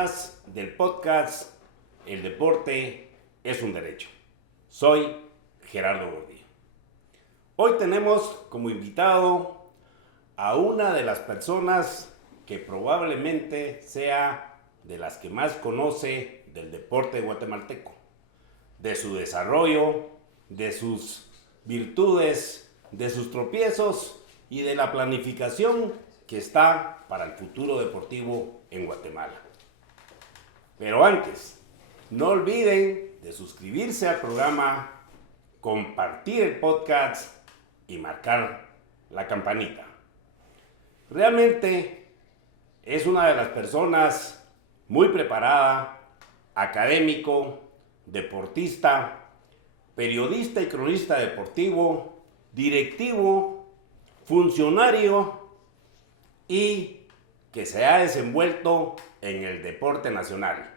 más del podcast El Deporte es un Derecho. Soy Gerardo Gordillo. Hoy tenemos como invitado a una de las personas que probablemente sea de las que más conoce del deporte guatemalteco, de su desarrollo, de sus virtudes, de sus tropiezos y de la planificación que está para el futuro deportivo en Guatemala. Pero antes, no olviden de suscribirse al programa, compartir el podcast y marcar la campanita. Realmente es una de las personas muy preparada, académico, deportista, periodista y cronista deportivo, directivo, funcionario y que se ha desenvuelto en el deporte nacional.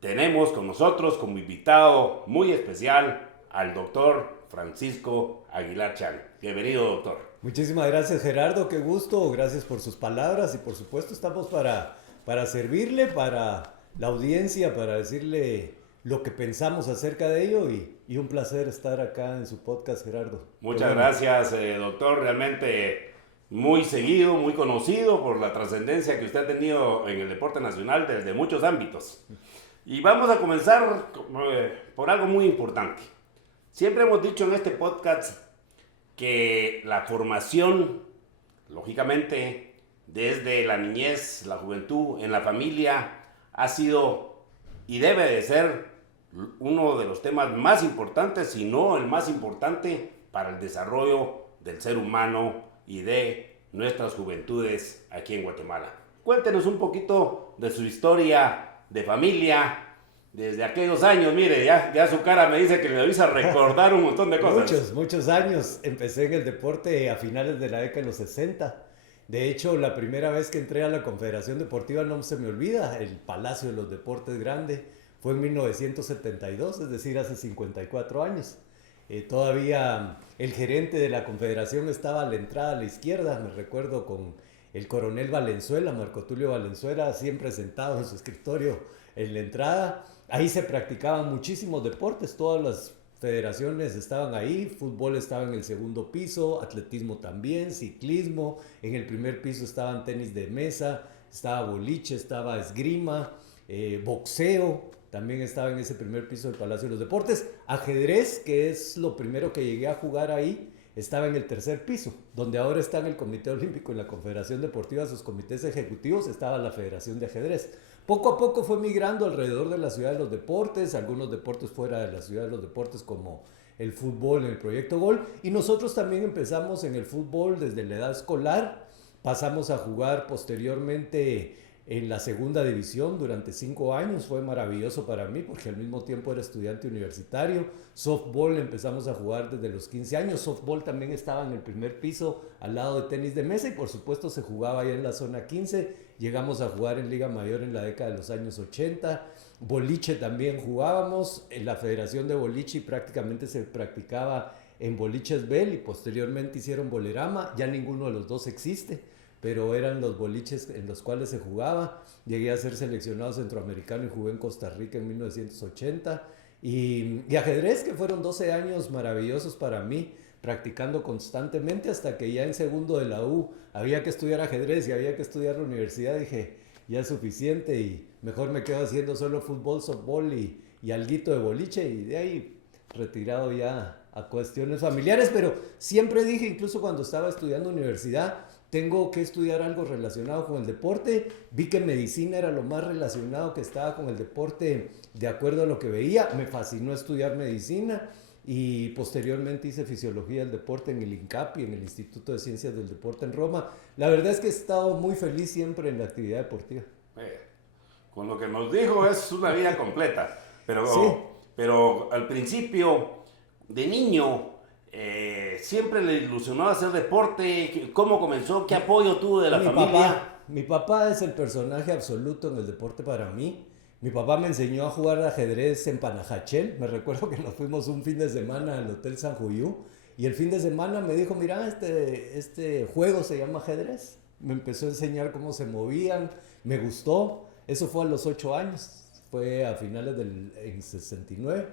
Tenemos con nosotros como invitado muy especial al doctor Francisco Aguilar Chan. Bienvenido, doctor. Muchísimas gracias, Gerardo, qué gusto, gracias por sus palabras y por supuesto estamos para servirle, para la audiencia, para decirle lo que pensamos acerca de ello y un placer estar acá en su podcast, Gerardo. Muchas gracias, doctor, realmente muy seguido, muy conocido por la trascendencia que usted ha tenido en el deporte nacional desde muchos ámbitos. Y vamos a comenzar por algo muy importante. Siempre hemos dicho en este podcast que la formación, lógicamente, desde la niñez, la juventud, en la familia, ha sido y debe de ser uno de los temas más importantes, si no el más importante, para el desarrollo del ser humano y de nuestras juventudes aquí en Guatemala. Cuéntenos un poquito de su historia de familia, desde aquellos años. Mire, ya su cara me dice que me avisa recordar un montón de cosas. Muchos años. Empecé en el deporte a finales de la década de los 60. De hecho, la primera vez que entré a la Confederación Deportiva, no se me olvida, el Palacio de los Deportes Grande, fue en 1972, es decir, hace 54 años. Todavía el gerente de la Confederación estaba a la entrada a la izquierda, me recuerdo con el coronel Valenzuela, Marco Tulio Valenzuela, siempre sentado en su escritorio en la entrada. Ahí se practicaban muchísimos deportes, todas las federaciones estaban ahí, fútbol estaba en el segundo piso, atletismo también, ciclismo, en el primer piso estaban tenis de mesa, estaba boliche, estaba esgrima, boxeo, también estaba en ese primer piso del Palacio de los Deportes, ajedrez, que es lo primero que llegué a jugar ahí, estaba en el tercer piso, donde ahora está en el Comité Olímpico y la Confederación Deportiva, sus comités ejecutivos, estaba la Federación de Ajedrez. Poco a poco fue migrando alrededor de la Ciudad de los Deportes, algunos deportes fuera de la Ciudad de los Deportes como el fútbol en el Proyecto Gol, y nosotros también empezamos en el fútbol desde la edad escolar, pasamos a jugar posteriormente en la segunda división durante 5 años, fue maravilloso para mí porque al mismo tiempo era estudiante universitario. Softball empezamos a jugar desde los 15 años, softball también estaba en el primer piso al lado de tenis de mesa y por supuesto se jugaba ahí en la zona 15, llegamos a jugar en Liga Mayor en la década de los años 80, boliche también jugábamos, en la Federación de Boliche prácticamente se practicaba en Boliches Bell y posteriormente hicieron Bolerama, ya ninguno de los dos existe, pero eran los boliches en los cuales se jugaba. Llegué a ser seleccionado centroamericano y jugué en Costa Rica en 1980. Y ajedrez, que fueron 12 años maravillosos para mí, practicando constantemente hasta que ya en segundo de la U había que estudiar ajedrez y había que estudiar la universidad. Dije, ya es suficiente y mejor me quedo haciendo solo fútbol, softball y alguito de boliche y de ahí retirado ya a cuestiones familiares, pero siempre dije, incluso cuando estaba estudiando universidad, tengo que estudiar algo relacionado con el deporte. Vi que medicina era lo más relacionado que estaba con el deporte de acuerdo a lo que veía. Me fascinó estudiar medicina y posteriormente hice fisiología del deporte en el INCAP y en el Instituto de Ciencias del Deporte en Roma. La verdad es que he estado muy feliz siempre en la actividad deportiva. Con lo que nos dijo es una vida completa, pero, Sí. pero al principio, de niño, siempre le ilusionó hacer deporte. ¿Cómo comenzó? ¿Qué apoyo tuvo de la familia? Mi papá es el personaje absoluto en el deporte para mí. Mi papá me enseñó a jugar ajedrez en Panajachel. Me recuerdo que nos fuimos un fin de semana al Hotel San Juyú y el fin de semana me dijo, mira, este juego se llama ajedrez. Me empezó a enseñar cómo se movían, me gustó. Eso fue a los 8 años, fue a finales en 69.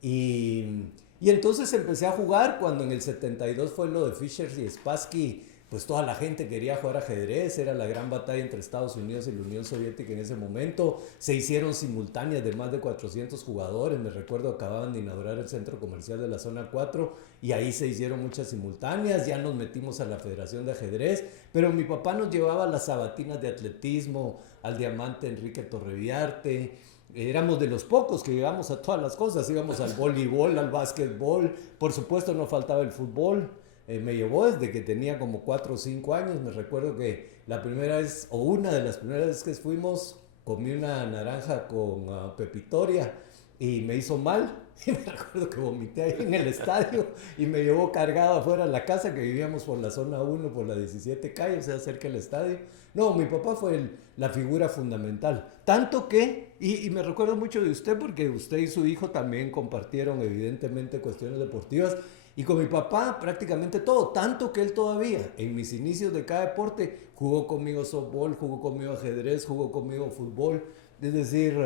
Y entonces empecé a jugar cuando en el 72 fue lo de Fischer y Spassky, pues toda la gente quería jugar ajedrez, era la gran batalla entre Estados Unidos y la Unión Soviética en ese momento. Se hicieron simultáneas de más de 400 jugadores, me recuerdo acababan de inaugurar el centro comercial de la zona 4 y ahí se hicieron muchas simultáneas, ya nos metimos a la Federación de Ajedrez, pero mi papá nos llevaba a las sabatinas de atletismo, al Diamante Enrique Torreviarte. Éramos de los pocos que íbamos a todas las cosas, íbamos al voleibol, al básquetbol, por supuesto no faltaba el fútbol. Me llevó desde que tenía como 4 o 5 años. Me recuerdo que la primera vez, o una de las primeras veces que fuimos, comí una naranja con pepitoria y me hizo mal. Y me recuerdo que vomité ahí en el estadio y me llevó cargado afuera de la casa, que vivíamos por la zona 1, por la 17 calle, o sea, cerca del estadio. No, mi papá fue la figura fundamental. Tanto que, y me recuerdo mucho de usted porque usted y su hijo también compartieron evidentemente cuestiones deportivas. Y con mi papá prácticamente todo, tanto que él todavía, en mis inicios de cada deporte, jugó conmigo softball, jugó conmigo ajedrez, jugó conmigo fútbol. Es decir,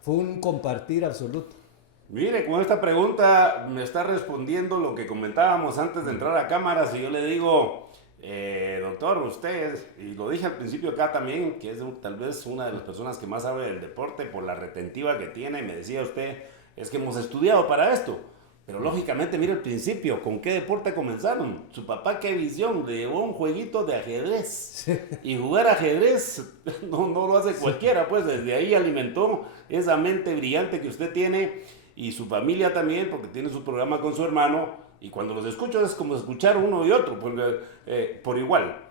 fue un compartir absoluto. Mire, con esta pregunta me está respondiendo lo que comentábamos antes de entrar a cámaras y yo le digo, doctor, usted, y lo dije al principio acá también, que es tal vez una de las personas que más sabe del deporte por la retentiva que tiene, me decía usted, es que hemos estudiado para esto. Pero lógicamente, mire el principio, ¿con qué deporte comenzaron? Su papá, qué visión, le llevó un jueguito de ajedrez. Y jugar ajedrez no lo hace cualquiera, pues desde ahí alimentó esa mente brillante que usted tiene y su familia también, porque tiene su programa con su hermano. Y cuando los escucho es como escuchar uno y otro, por igual.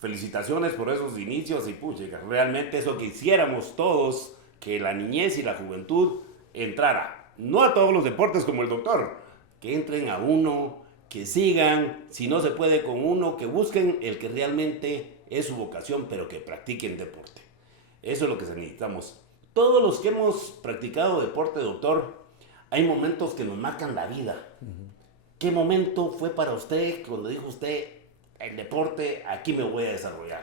Felicitaciones por esos inicios y pucha, realmente eso que hiciéramos todos, que la niñez y la juventud entrara. No a todos los deportes como el doctor, que entren a uno, que sigan, si no se puede con uno, que busquen el que realmente es su vocación, pero que practiquen deporte. Eso es lo que necesitamos. Todos los que hemos practicado deporte, doctor, hay momentos que nos marcan la vida. ¿Qué momento fue para usted cuando dijo usted, el deporte, aquí me voy a desarrollar?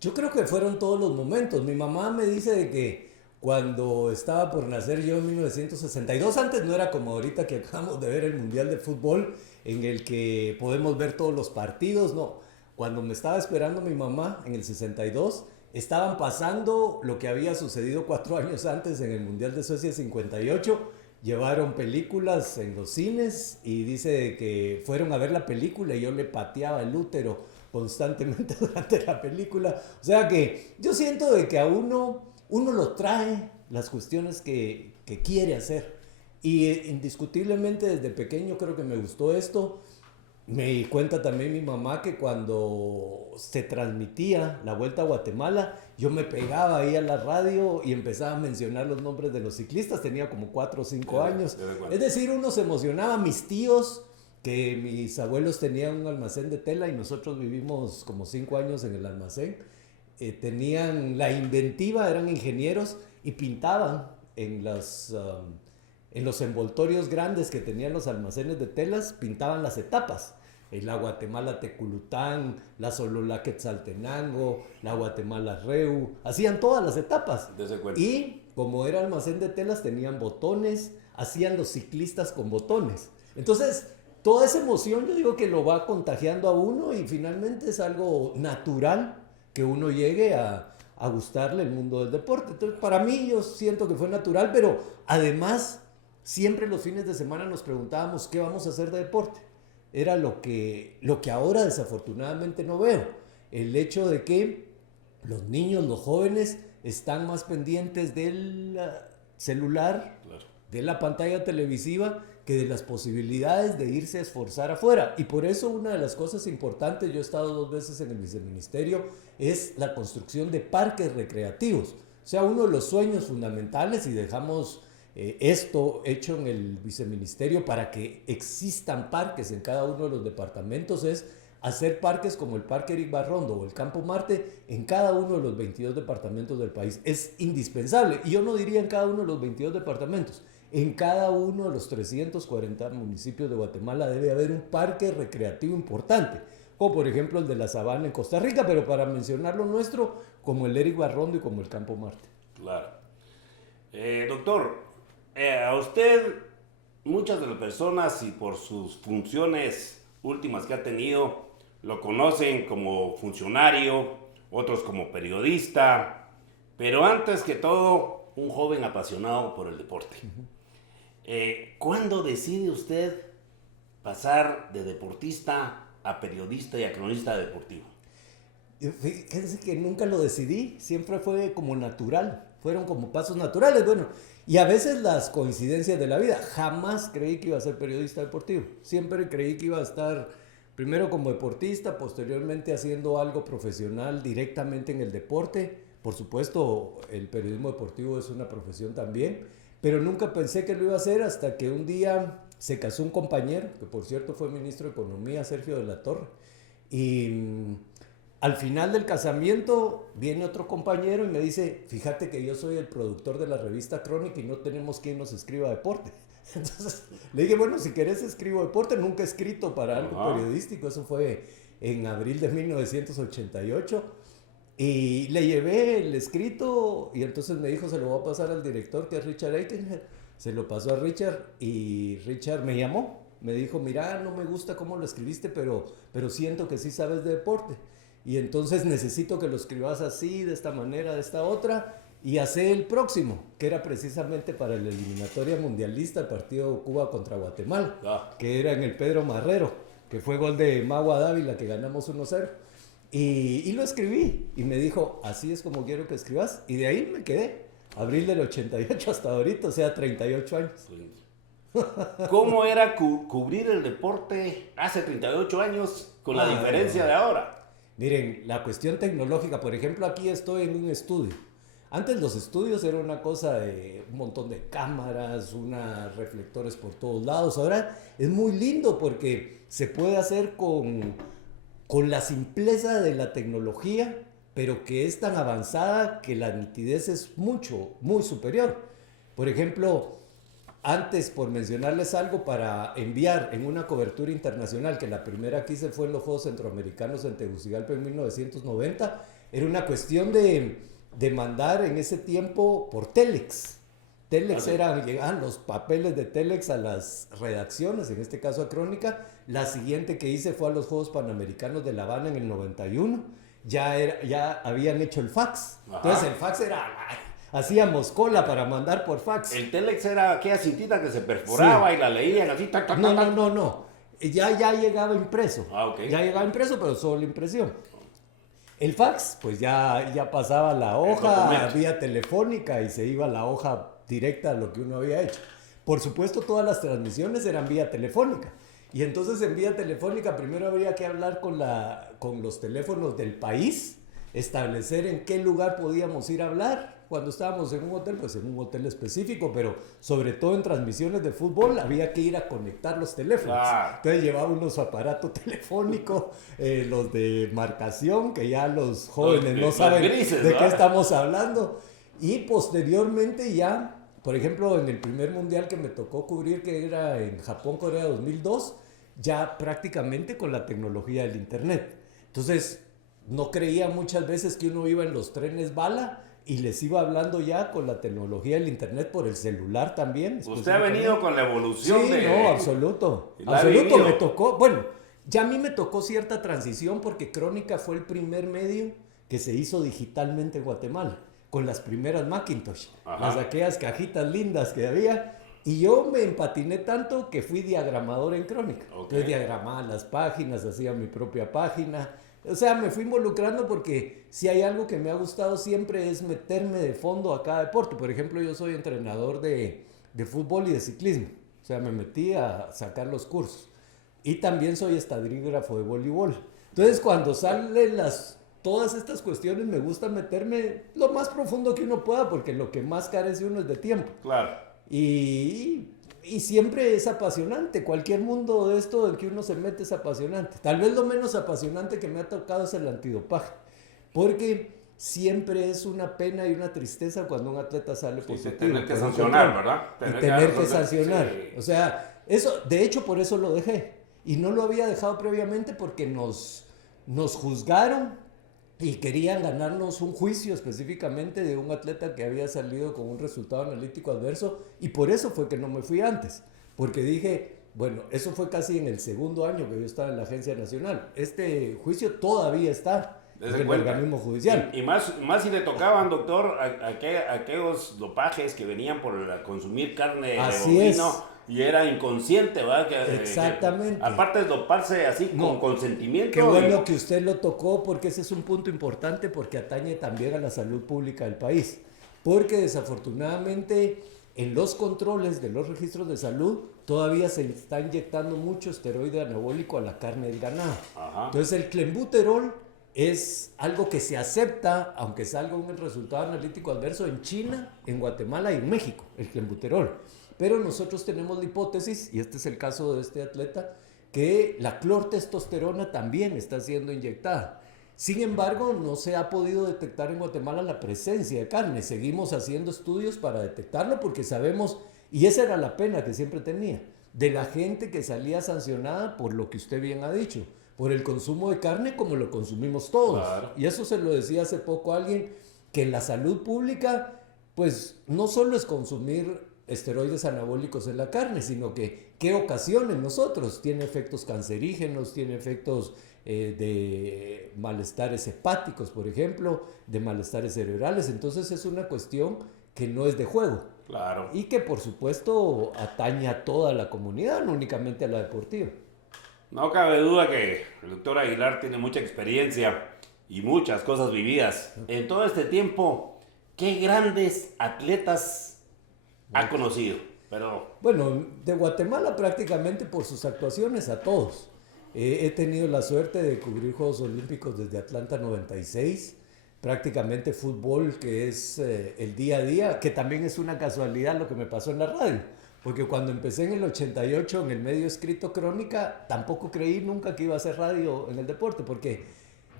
Yo creo que fueron todos los momentos. Mi mamá me dice de que cuando estaba por nacer yo en 1962, antes no era como ahorita que acabamos de ver el Mundial de Fútbol, en el que podemos ver todos los partidos, no. Cuando me estaba esperando mi mamá en el 62, estaban pasando lo que había sucedido 4 años antes en el Mundial de Suecia 58, llevaron películas en los cines y dice que fueron a ver la película y yo le pateaba el útero constantemente durante la película. O sea que yo siento de que a uno lo trae las cuestiones que quiere hacer. Y indiscutiblemente desde pequeño creo que me gustó esto. Me cuenta también mi mamá que cuando se transmitía la Vuelta a Guatemala, yo me pegaba ahí a la radio y empezaba a mencionar los nombres de los ciclistas. Tenía como 4 o 5 años. Es decir, uno se emocionaba. Mis tíos, que mis abuelos tenían un almacén de tela y nosotros vivimos como 5 años en el almacén, tenían la inventiva, eran ingenieros y pintaban en los envoltorios grandes que tenían los almacenes de telas, pintaban las etapas. La Guatemala Teculután, la Sololá Quetzaltenango, la Guatemala Reu, hacían todas las etapas. Y como era almacén de telas, tenían botones, hacían los ciclistas con botones. Entonces, toda esa emoción yo digo que lo va contagiando a uno y finalmente es algo natural que uno llegue a gustarle el mundo del deporte. Entonces, para mí yo siento que fue natural, pero además siempre los fines de semana nos preguntábamos qué vamos a hacer de deporte. Era lo que ahora desafortunadamente no veo. El hecho de que los niños, los jóvenes, están más pendientes del celular, claro, de la pantalla televisiva, que de las posibilidades de irse a esforzar afuera. Y por eso una de las cosas importantes, yo he estado 2 veces en el viceministerio, es la construcción de parques recreativos. O sea, uno de los sueños fundamentales, y dejamos esto hecho en el viceministerio para que existan parques en cada uno de los departamentos, es hacer parques como el Parque Eric Barrondo o el Campo Marte en cada uno de los 22 departamentos del país. Es indispensable. Y yo no diría en cada uno de los 22 departamentos. En cada uno de los 340 municipios de Guatemala debe haber un parque recreativo importante, como por ejemplo el de La Sabana en Costa Rica, pero para mencionar lo nuestro, como el Eric Barrondo y como el Campo Marte. Claro. Doctor, a usted, muchas de las personas y por sus funciones últimas que ha tenido, lo conocen como funcionario, otros como periodista, pero antes que todo, un joven apasionado por el deporte. ¿Cuándo decide usted pasar de deportista a periodista y a cronista deportivo? Fíjense que nunca lo decidí, siempre fue como natural, fueron como pasos naturales, bueno, y a veces las coincidencias de la vida. Jamás creí que iba a ser periodista deportivo, siempre creí que iba a estar primero como deportista, posteriormente haciendo algo profesional directamente en el deporte. Por supuesto, el periodismo deportivo es una profesión también, pero nunca pensé que lo iba a hacer hasta que un día se casó un compañero, que por cierto fue ministro de Economía, Sergio de la Torre, y al final del casamiento viene otro compañero y me dice, fíjate que yo soy el productor de la revista Crónica y no tenemos quien nos escriba deporte. Entonces le dije, bueno, si querés escribo deporte, nunca he escrito para algo periodístico, eso fue en abril de 1988. Y le llevé el escrito y entonces me dijo, se lo voy a pasar al director, que es Richard Eichenher. Se lo pasó a Richard y Richard me llamó. Me dijo, mira, no me gusta cómo lo escribiste, pero siento que sí sabes de deporte. Y entonces necesito que lo escribas así, de esta manera, de esta otra, y hacer el próximo, que era precisamente para la eliminatoria mundialista, el partido Cuba contra Guatemala, que era en el Pedro Marrero, que fue gol de Magua Dávila, que ganamos 1-0. Y lo escribí, y me dijo, así es como quiero que escribas, y de ahí me quedé, abril del 88 hasta ahorita, o sea, 38 años. ¿Cómo era cubrir el deporte hace 38 años con la diferencia de ahora? Miren, la cuestión tecnológica, por ejemplo, aquí estoy en un estudio. Antes los estudios era una cosa de un montón de cámaras, reflectores por todos lados. Ahora es muy lindo porque se puede hacer con la simpleza de la tecnología, pero que es tan avanzada que la nitidez es muy superior. Por ejemplo, antes, por mencionarles algo, para enviar en una cobertura internacional, que la primera que hice fue en los Juegos Centroamericanos en Tegucigalpa en 1990, era una cuestión de mandar en ese tiempo por Telex. Telex llegaban los papeles de Telex a las redacciones, en este caso a Crónica. La siguiente que hice fue a los Juegos Panamericanos de La Habana en el 91. Ya habían hecho el fax. Entonces el fax era... Hacíamos cola para mandar por fax. El Telex era aquella cintita que se perforaba y la leían así. No. Ya llegaba impreso. Okay. Ya llegaba impreso, pero solo impresión. El fax, pues ya pasaba la hoja vía telefónica y se iba la hoja directa a lo que uno había hecho. Por supuesto, todas las transmisiones eran vía telefónica. Y entonces en vía telefónica primero habría que hablar con los teléfonos del país, establecer en qué lugar podíamos ir a hablar. Cuando estábamos en un hotel, pues en un hotel específico, pero sobre todo en transmisiones de fútbol había que ir a conectar los teléfonos. Entonces llevaba unos aparatos telefónicos, los de marcación, que ya los jóvenes no saben de qué estamos hablando. Y posteriormente ya, por ejemplo, en el primer mundial que me tocó cubrir, que era en Japón-Corea 2002, ya prácticamente con la tecnología del internet. Entonces, no creía muchas veces que uno iba en los trenes bala y les iba hablando ya con la tecnología del internet por el celular también. Usted ha venido con la evolución de... Sí, no, absoluto. Absoluto, me tocó... Bueno, ya a mí me tocó cierta transición porque Crónica fue el primer medio que se hizo digitalmente en Guatemala, con las primeras Macintosh, aquellas cajitas lindas que había, y yo me empatiné tanto que fui diagramador en Crónica. Entonces diagramaba las páginas, hacía mi propia página. O sea, me fui involucrando porque si hay algo que me ha gustado siempre es meterme de fondo a cada deporte. Por ejemplo, yo soy entrenador de fútbol y de ciclismo. O sea, me metí a sacar los cursos. Y también soy estadígrafo de voleibol. Entonces, cuando salen todas estas cuestiones, me gusta meterme lo más profundo que uno pueda, porque lo que más carece uno es de tiempo. Claro. Y siempre es apasionante. Cualquier mundo de esto del que uno se mete es apasionante. Tal vez lo menos apasionante que me ha tocado es el antidopaje. Porque siempre es una pena y una tristeza cuando un atleta sale positivo. Tener que sancionar, ¿verdad? Tener que sancionar. Sí. O sea, eso, de hecho, por eso lo dejé. Y no lo había dejado previamente porque nos juzgaron y querían ganarnos un juicio específicamente de un atleta que había salido con un resultado analítico adverso, y por eso fue que no me fui antes, porque dije, bueno, eso fue casi en el segundo año que yo estaba en la Agencia Nacional. Este juicio todavía está en el organismo judicial. Y más si le tocaban, doctor, aquellos dopajes que venían por consumir carne Así de es. bovino y era inconsciente, ¿verdad? Exactamente. Aparte de doparse así con consentimiento. Qué bueno que usted lo tocó, porque ese es un punto importante, porque atañe también a la salud pública del país. Porque desafortunadamente en los controles de los registros de salud todavía se está inyectando mucho esteroide anabólico a la carne del ganado. Ajá. Entonces el clenbuterol es algo que se acepta, aunque salga un resultado analítico adverso en China, en Guatemala y en México, el clenbuterol. Pero nosotros tenemos la hipótesis, y este es el caso de este atleta, que la clortestosterona también está siendo inyectada. Sin embargo, no se ha podido detectar en Guatemala la presencia de carne. Seguimos haciendo estudios para detectarlo porque sabemos, y esa era la pena que siempre tenía, de la gente que salía sancionada por lo que usted bien ha dicho, por el consumo de carne como lo consumimos todos. Claro. Y eso se lo decía hace poco a alguien, que la salud pública, pues no solo es consumir esteroides anabólicos en la carne, sino que qué ocasiona en nosotros. Tiene efectos cancerígenos, tiene efectos de malestares hepáticos, por ejemplo, de malestares cerebrales. Entonces es una cuestión que no es de juego. Claro. Y que por supuesto atañe a toda la comunidad, no únicamente a la deportiva. No cabe duda que el doctor Aguilar tiene mucha experiencia y muchas cosas vividas. En todo este tiempo, ¿qué grandes atletas ha conocido? Pero bueno, de Guatemala prácticamente por sus actuaciones a todos. He tenido la suerte de cubrir Juegos Olímpicos desde Atlanta 96, prácticamente fútbol, que es el día a día, que también es una casualidad lo que me pasó en la radio, porque cuando empecé en el 88 en el medio escrito Crónica, tampoco creí nunca que iba a hacer radio en el deporte, porque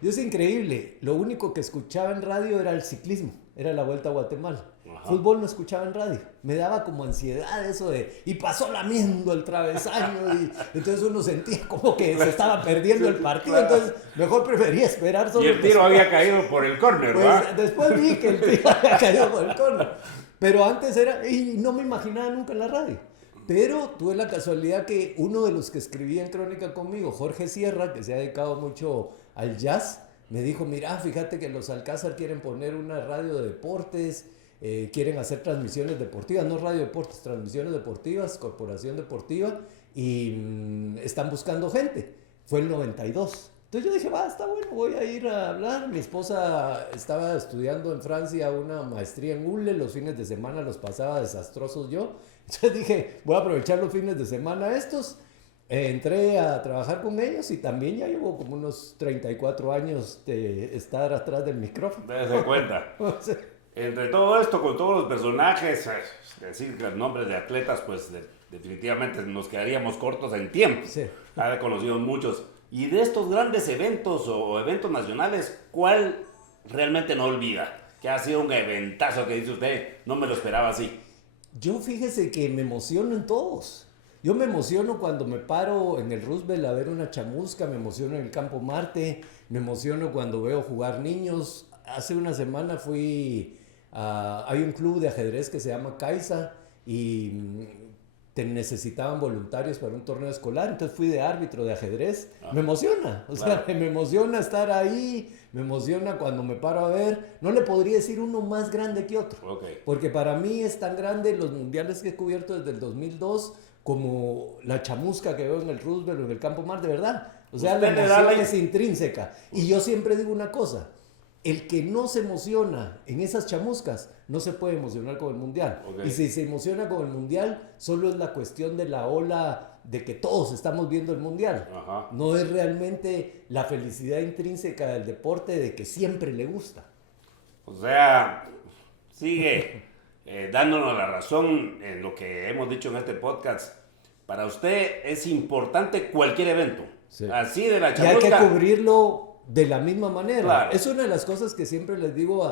es increíble, lo único que escuchaba en radio era el ciclismo, era la Vuelta a Guatemala. Ajá. Fútbol no escuchaba en radio, me daba como ansiedad eso de, y pasó lamiendo el travesaño, y entonces uno sentía como que se estaba perdiendo el partido, entonces mejor prefería esperar solo. Y el tiro había caído por el córner, ¿verdad? Pues, después vi que el tiro había caído por el córner, pero antes era, y no me imaginaba nunca en la radio. Pero tuve la casualidad que uno de los que escribía en Crónica conmigo, Jorge Sierra, que se ha dedicado mucho al jazz, me dijo, mira, fíjate que los Alcázar quieren poner una radio de deportes, quieren hacer transmisiones deportivas, no radio deportes, transmisiones deportivas, corporación deportiva, y están buscando gente. Fue el 92. Entonces yo dije, va, está bueno, voy a ir a hablar. Mi esposa estaba estudiando en Francia una maestría en hule, los fines de semana los pasaba desastrosos yo. Entonces dije, voy a aprovechar los fines de semana estos. Entré a trabajar con ellos y también ya llevo como unos 34 años de estar atrás del micrófono. Dese cuenta. Sí. Entre todo esto, con todos los personajes, decir los nombres de atletas, pues definitivamente nos quedaríamos cortos en tiempo. Sí. Ha conocido muchos. Y de estos grandes eventos o eventos nacionales, ¿cuál realmente no olvida? Que ha sido un eventazo que dice usted, no me lo esperaba así. Yo fíjese que me emociono en todos. Yo me emociono cuando me paro en el Roosevelt a ver una chamusca, me emociono en el Campo Marte, me emociono cuando veo jugar niños. Hace una semana fui hay un club de ajedrez que se llama Caixa y necesitaban voluntarios para un torneo escolar, entonces fui de árbitro de ajedrez. Me emociona, o sea, me emociona estar ahí, me emociona cuando me paro a ver. No le podría decir uno más grande que otro, porque para mí es tan grande los mundiales que he cubierto desde el 2002 como la chamusca que veo en el Roosevelt o en el Campo Mar, de verdad. O sea, la emoción es intrínseca. Y yo siempre digo una cosa, el que no se emociona en esas chamuscas no se puede emocionar con el mundial. Y si se emociona con el mundial, solo es la cuestión de la ola de que todos estamos viendo el mundial. Ajá. No es realmente la felicidad intrínseca del deporte de que siempre le gusta. O sea, sigue dándonos la razón en lo que hemos dicho en este podcast. Para usted es importante cualquier evento. Sí. Así de la chamusca. Y hay que cubrirlo de la misma manera. Claro. Es una de las cosas que siempre les digo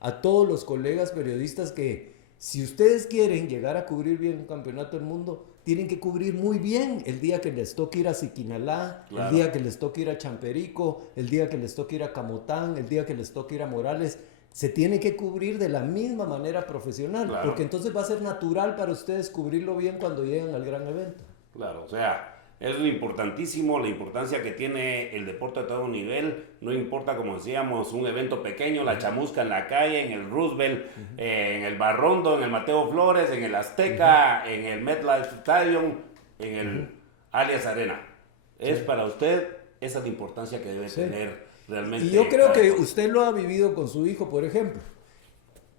a todos los colegas periodistas, que Si ustedes quieren llegar a cubrir bien un campeonato del mundo, tienen que cubrir muy bien el día que les toque ir a Siquinalá, Claro. el día que les toque ir a Champerico, el día que les toque ir a Camotán, el día que les toque ir a Morales. Se tiene que cubrir de la misma manera profesional, Claro. porque entonces va a ser natural para ustedes cubrirlo bien cuando lleguen al gran evento. Claro, o sea, es lo importantísimo, la importancia que tiene el deporte a todo nivel. No importa, como decíamos, un evento pequeño, la chamusca en la calle, en el Roosevelt, en el Barrondo, en el Mateo Flores, en el Azteca, en el MetLife Stadium, en el Allianz Arena. Es para usted, esa es la importancia que debe tener realmente. Y yo creo cada que deporte. usted lo ha vivido con su hijo, por ejemplo.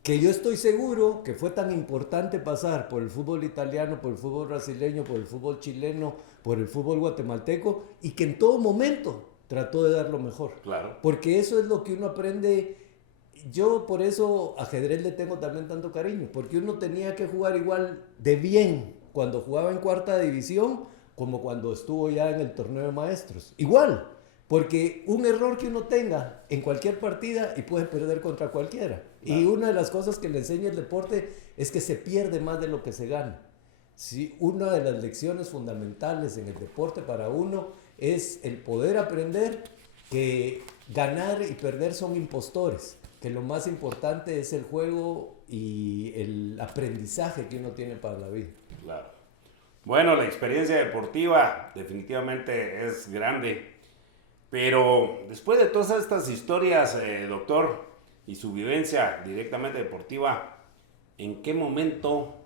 Que yo estoy seguro que fue tan importante pasar por el fútbol italiano, por el fútbol brasileño, por el fútbol chileno, por el fútbol guatemalteco, y que en todo momento trató de dar lo mejor. Claro. Porque eso es lo que uno aprende. Yo por eso ajedrez le tengo también tanto cariño, porque uno tenía que jugar igual de bien cuando jugaba en cuarta división como cuando estuvo ya en el torneo de maestros. Igual, porque un error que uno tenga en cualquier partida y puede perder contra cualquiera. Claro. Y una de las cosas que le enseña el deporte es que se pierde más de lo que se gana. Sí, una de las lecciones fundamentales en el deporte para uno es el poder aprender que ganar y perder son impostores, que lo más importante es el juego y el aprendizaje que uno tiene para la vida. Claro. Bueno, la experiencia deportiva definitivamente es grande, pero después de todas estas historias, doctor, y su vivencia directamente deportiva, ¿en qué momento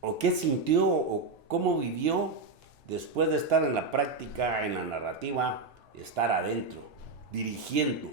o qué sintió o cómo vivió después de estar en la práctica, en la narrativa, estar adentro, dirigiendo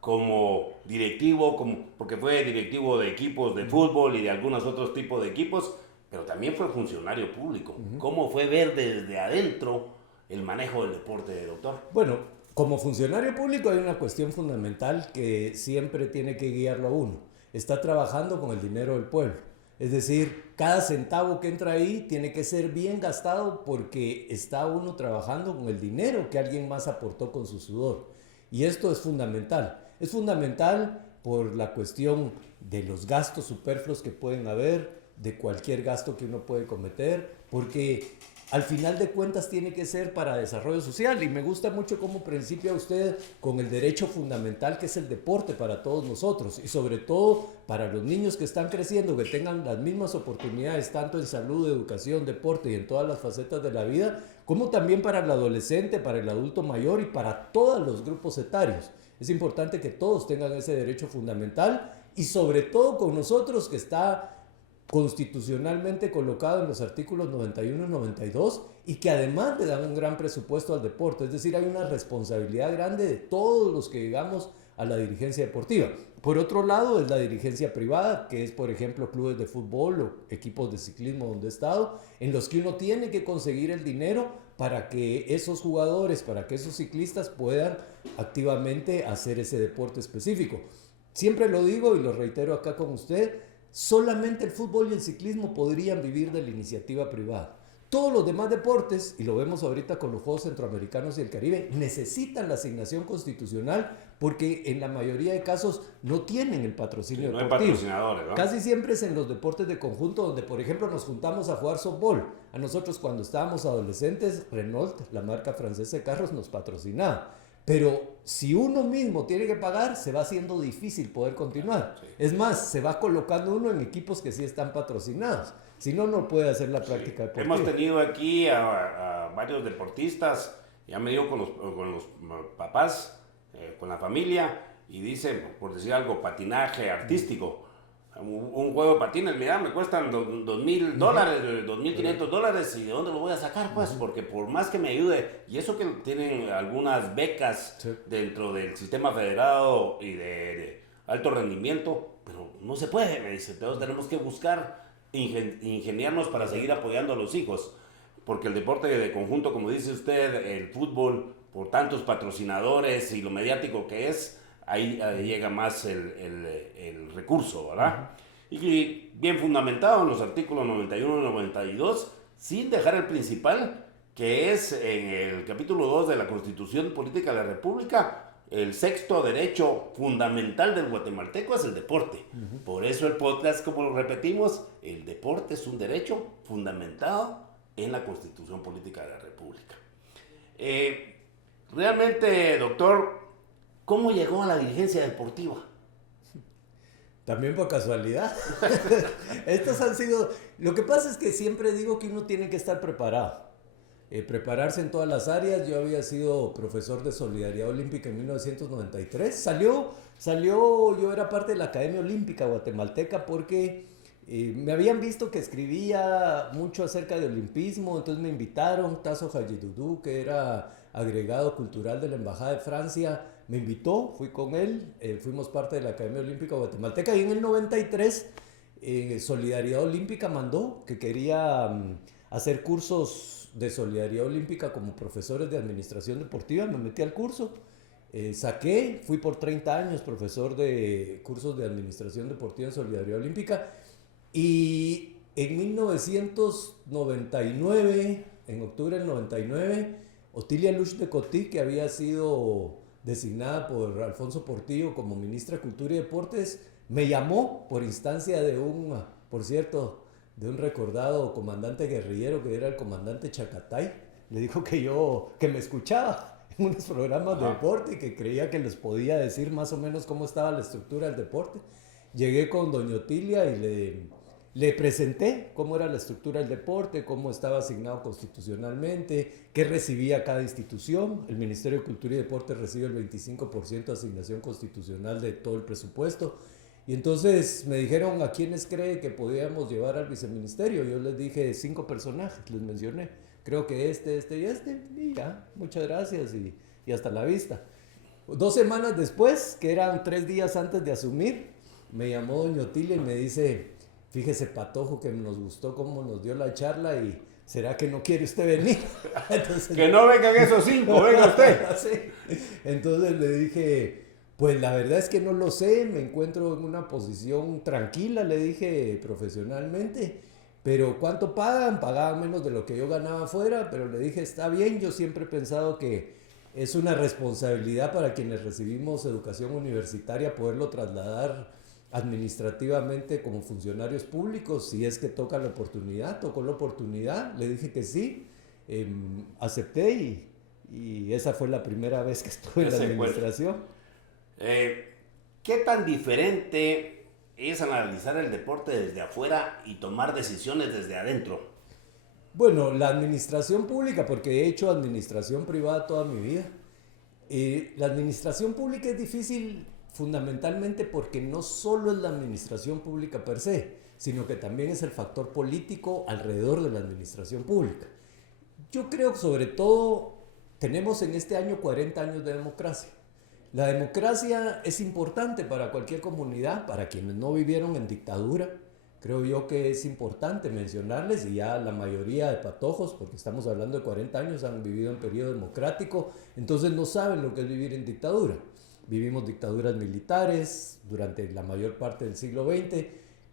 como directivo, porque fue directivo de equipos de fútbol y de algunos otros tipos de equipos, pero también fue funcionario público? ¿Cómo fue ver desde adentro el manejo del deporte, doctor? Bueno, como funcionario público hay una cuestión fundamental que siempre tiene que guiarlo a uno. Está trabajando con el dinero del pueblo. Es decir, cada centavo que entra ahí tiene que ser bien gastado porque está uno trabajando con el dinero que alguien más aportó con su sudor. Y esto es fundamental. Es fundamental por la cuestión de los gastos superfluos que pueden haber, de cualquier gasto que uno puede cometer, porque al final de cuentas tiene que ser para desarrollo social. Y me gusta mucho cómo principia usted con el derecho fundamental que es el deporte para todos nosotros y sobre todo para los niños que están creciendo, que tengan las mismas oportunidades tanto en salud, educación, deporte y en todas las facetas de la vida, como también para el adolescente, para el adulto mayor y para todos los grupos etarios. Es importante que todos tengan ese derecho fundamental y sobre todo con nosotros, que está constitucionalmente colocado en los artículos 91 y 92 y que además le dan un gran presupuesto al deporte. Es decir, hay una responsabilidad grande de todos los que llegamos a la dirigencia deportiva. Por otro lado, es la dirigencia privada, que es, por ejemplo, clubes de fútbol o equipos de ciclismo donde he estado, en los que uno tiene que conseguir el dinero para que esos jugadores, para que esos ciclistas puedan activamente hacer ese deporte específico. Siempre lo digo y lo reitero acá con usted, solamente el fútbol y el ciclismo podrían vivir de la iniciativa privada. Todos los demás deportes, y lo vemos ahorita con los Juegos Centroamericanos y el Caribe, necesitan la asignación constitucional porque en la mayoría de casos no tienen el patrocinio deportivo. No hay patrocinadores, ¿no? Casi siempre es en los deportes de conjunto donde, por ejemplo, nos juntamos a jugar softball. A nosotros cuando estábamos adolescentes, Renault, la marca francesa de carros, nos patrocinaba. Pero si uno mismo tiene que pagar, se va haciendo difícil poder continuar. Sí. Es más, se va colocando uno en equipos que sí están patrocinados. Si no, no puede hacer la práctica deportiva. Hemos tenido aquí a varios deportistas, ya me dio con los papás, con la familia, y dicen, por decir algo, patinaje artístico. Un juego de patines, mira, me cuestan $2,000, $2,500, ¿y de dónde lo voy a sacar? Pues, porque por más que me ayude, y eso que tienen algunas becas dentro del sistema federado y de alto rendimiento, pero no se puede, me dice, entonces tenemos que buscar ingeniarnos para seguir apoyando a los hijos, porque el deporte de conjunto, como dice usted, el fútbol, por tantos patrocinadores y lo mediático que es, ahí llega más el recurso, ¿verdad? Y bien fundamentado en los artículos 91 y 92, sin dejar el principal, que es en el capítulo 2 de la Constitución Política de la República, el sexto derecho fundamental del guatemalteco es el deporte. Por eso el podcast, como lo repetimos, el deporte es un derecho fundamentado en la Constitución Política de la República. Realmente, doctor, ¿cómo llegó a la dirigencia deportiva? También por casualidad. Estos han sido... Lo que pasa es que siempre digo que uno tiene que estar preparado. Prepararse en todas las áreas. Yo había sido profesor de Solidaridad Olímpica en 1993. Yo era parte de la Academia Olímpica Guatemalteca porque me habían visto que escribía mucho acerca de olimpismo, entonces me invitaron. Tasso Hajidudú, que era agregado cultural de la Embajada de Francia, me invitó, fui con él, fuimos parte de la Academia Olímpica Guatemalteca y en el 93 Solidaridad Olímpica mandó que quería hacer cursos de Solidaridad Olímpica como profesores de administración deportiva. Me metí al curso, fui por 30 años profesor de cursos de administración deportiva en Solidaridad Olímpica y en 1999, en octubre del 99, Otilia Luch de Cotí, que había sido designada por Alfonso Portillo como ministra de Cultura y Deportes, me llamó por instancia de un recordado comandante guerrillero que era el comandante Chacatay. Le dijo que me escuchaba en unos programas de deporte y que creía que les podía decir más o menos cómo estaba la estructura del deporte. Llegué con doña Otilia y le presenté cómo era la estructura del deporte, cómo estaba asignado constitucionalmente, qué recibía cada institución. El Ministerio de Cultura y Deporte recibe el 25% de asignación constitucional de todo el presupuesto. Y entonces me dijeron a quiénes cree que podíamos llevar al viceministerio. Yo les dije 5 personajes, les mencioné. Creo que este y este. Y ya, muchas gracias y hasta la vista. 2 semanas después, que eran 3 días antes de asumir, me llamó doña Otilia y me dice: fíjese, Patojo, que nos gustó cómo nos dio la charla y ¿será que no quiere usted venir? Entonces, que no vengan esos 5, venga usted. Sí. Entonces le dije, pues la verdad es que no lo sé, me encuentro en una posición tranquila, le dije, profesionalmente, pero ¿cuánto pagan? Pagaban menos de lo que yo ganaba afuera, pero le dije, está bien, yo siempre he pensado que es una responsabilidad para quienes recibimos educación universitaria poderlo trasladar administrativamente como funcionarios públicos. Si es que toca la oportunidad, tocó la oportunidad, le dije que sí, acepté y esa fue la primera vez que estuve en la administración. ¿Qué tan diferente es analizar el deporte desde afuera y tomar decisiones desde adentro? Bueno, la administración pública, porque he hecho administración privada toda mi vida. La administración pública es difícil fundamentalmente porque no solo es la administración pública per se, sino que también es el factor político alrededor de la administración pública. Yo creo que sobre todo tenemos en este año 40 años de democracia. La democracia es importante para cualquier comunidad, para quienes no vivieron en dictadura. Creo yo que es importante mencionarles, y ya la mayoría de patojos, porque estamos hablando de 40 años, han vivido en periodo democrático, entonces no saben lo que es vivir en dictadura. Vivimos dictaduras militares durante la mayor parte del siglo XX,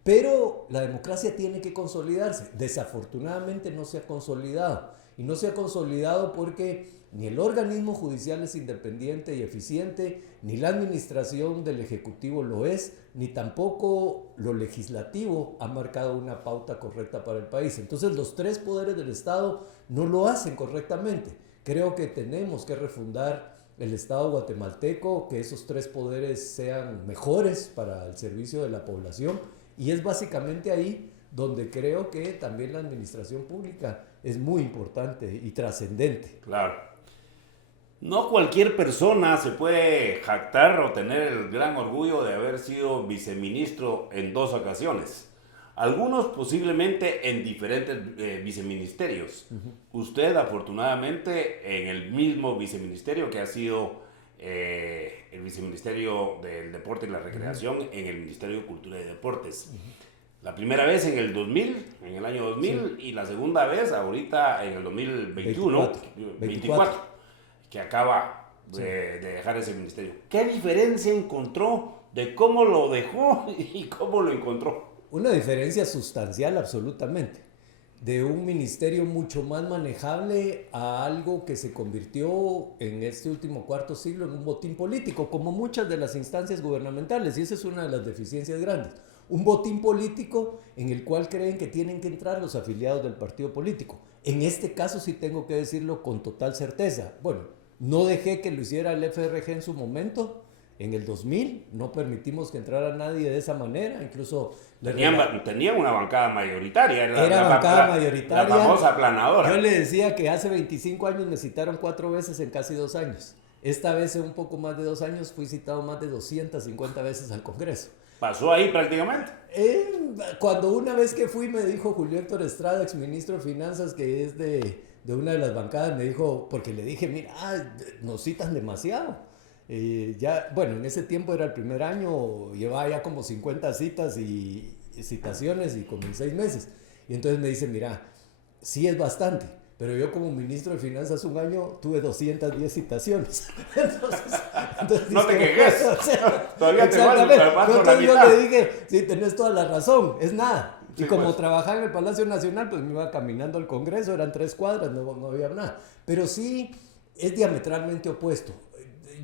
pero la democracia tiene que consolidarse. Desafortunadamente no se ha consolidado, y no se ha consolidado porque ni el organismo judicial es independiente y eficiente, ni la administración del Ejecutivo lo es, ni tampoco lo legislativo ha marcado una pauta correcta para el país. Entonces los 3 poderes del Estado no lo hacen correctamente. Creo que tenemos que refundar el Estado guatemalteco, que esos 3 poderes sean mejores para el servicio de la población, y es básicamente ahí donde creo que también la administración pública es muy importante y trascendente. Claro. No cualquier persona se puede jactar o tener el gran orgullo de haber sido viceministro en 2 ocasiones. Algunos posiblemente en diferentes viceministerios. Usted afortunadamente en el mismo viceministerio que ha sido el viceministerio del Deporte y la Recreación en el Ministerio de Cultura y Deportes. La primera vez en el 2000, en el año 2000, y la segunda vez ahorita en el 2021, 24. Que acaba de dejar ese ministerio. ¿Qué diferencia encontró de cómo lo dejó y cómo lo encontró? Una diferencia sustancial, absolutamente. de un ministerio mucho más manejable a algo que se convirtió en este último cuarto siglo en un botín político, como muchas de las instancias gubernamentales, y esa es una de las deficiencias grandes. Un botín político en el cual creen que tienen que entrar los afiliados del partido político. En este caso sí tengo que decirlo con total certeza. Bueno, no dejé que lo hiciera el FRG en su momento. En el 2000 no permitimos que entrara nadie de esa manera, incluso... Tenían una bancada mayoritaria. Era bancada mayoritaria. La famosa aplanadora. Yo le decía que hace 25 años me citaron 4 veces en casi 2 años. Esta vez en un poco más de 2 años fui citado más de 250 veces al Congreso. ¿Pasó ahí prácticamente? Cuando una vez que fui me dijo Julio Héctor Estrada, exministro de Finanzas, que es de una de las bancadas, me dijo, porque le dije, mira, nos citan demasiado. Bueno, en ese tiempo era el primer año, llevaba ya como 50 citas y citaciones y como en 6 meses. Y entonces me dice, mira, sí es bastante, pero yo como ministro de Finanzas un año tuve 210 citaciones. entonces no te quejes, o sea, todavía te vas entonces yo le dije, sí, tenés toda la razón, es nada. Sí, y como pues. Trabajaba en el Palacio Nacional, pues me iba caminando al Congreso, eran 3 cuadras, no había nada. Pero sí es diametralmente opuesto.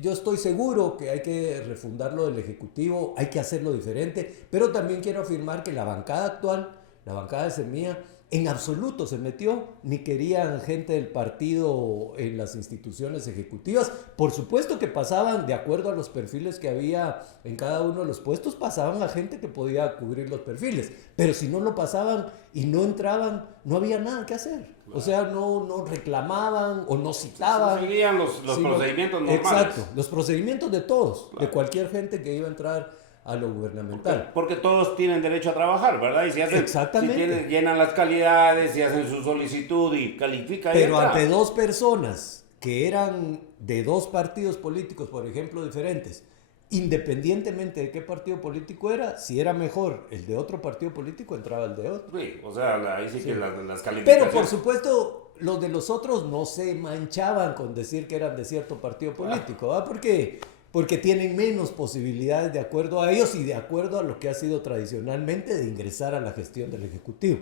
Yo estoy seguro que hay que refundar lo del Ejecutivo, hay que hacerlo diferente, pero también quiero afirmar que la bancada actual, la bancada de Semilla, en absoluto se metió, ni querían gente del partido en las instituciones ejecutivas. Por supuesto que pasaban, de acuerdo a los perfiles que había en cada uno de los puestos, pasaban a gente que podía cubrir los perfiles. Pero si no lo pasaban y no entraban, no había nada que hacer. Claro. O sea, no reclamaban o no citaban. Seguían los procedimientos normales. Exacto, los procedimientos de todos, claro, de cualquier gente que iba a entrar a lo gubernamental. Porque todos tienen derecho a trabajar, ¿verdad? Y si hacen, exactamente, llenan las calidades, y hacen su solicitud y califican. Pero ante 2 personas que eran de 2 partidos políticos, por ejemplo, diferentes, independientemente de qué partido político era, si era mejor el de otro partido político, entraba el de otro. Sí, o sea, ahí sí que las calificaciones. Pero por supuesto, los de los otros no se manchaban con decir que eran de cierto partido político, ¿verdad? Porque tienen menos posibilidades de acuerdo a ellos y de acuerdo a lo que ha sido tradicionalmente de ingresar a la gestión del Ejecutivo.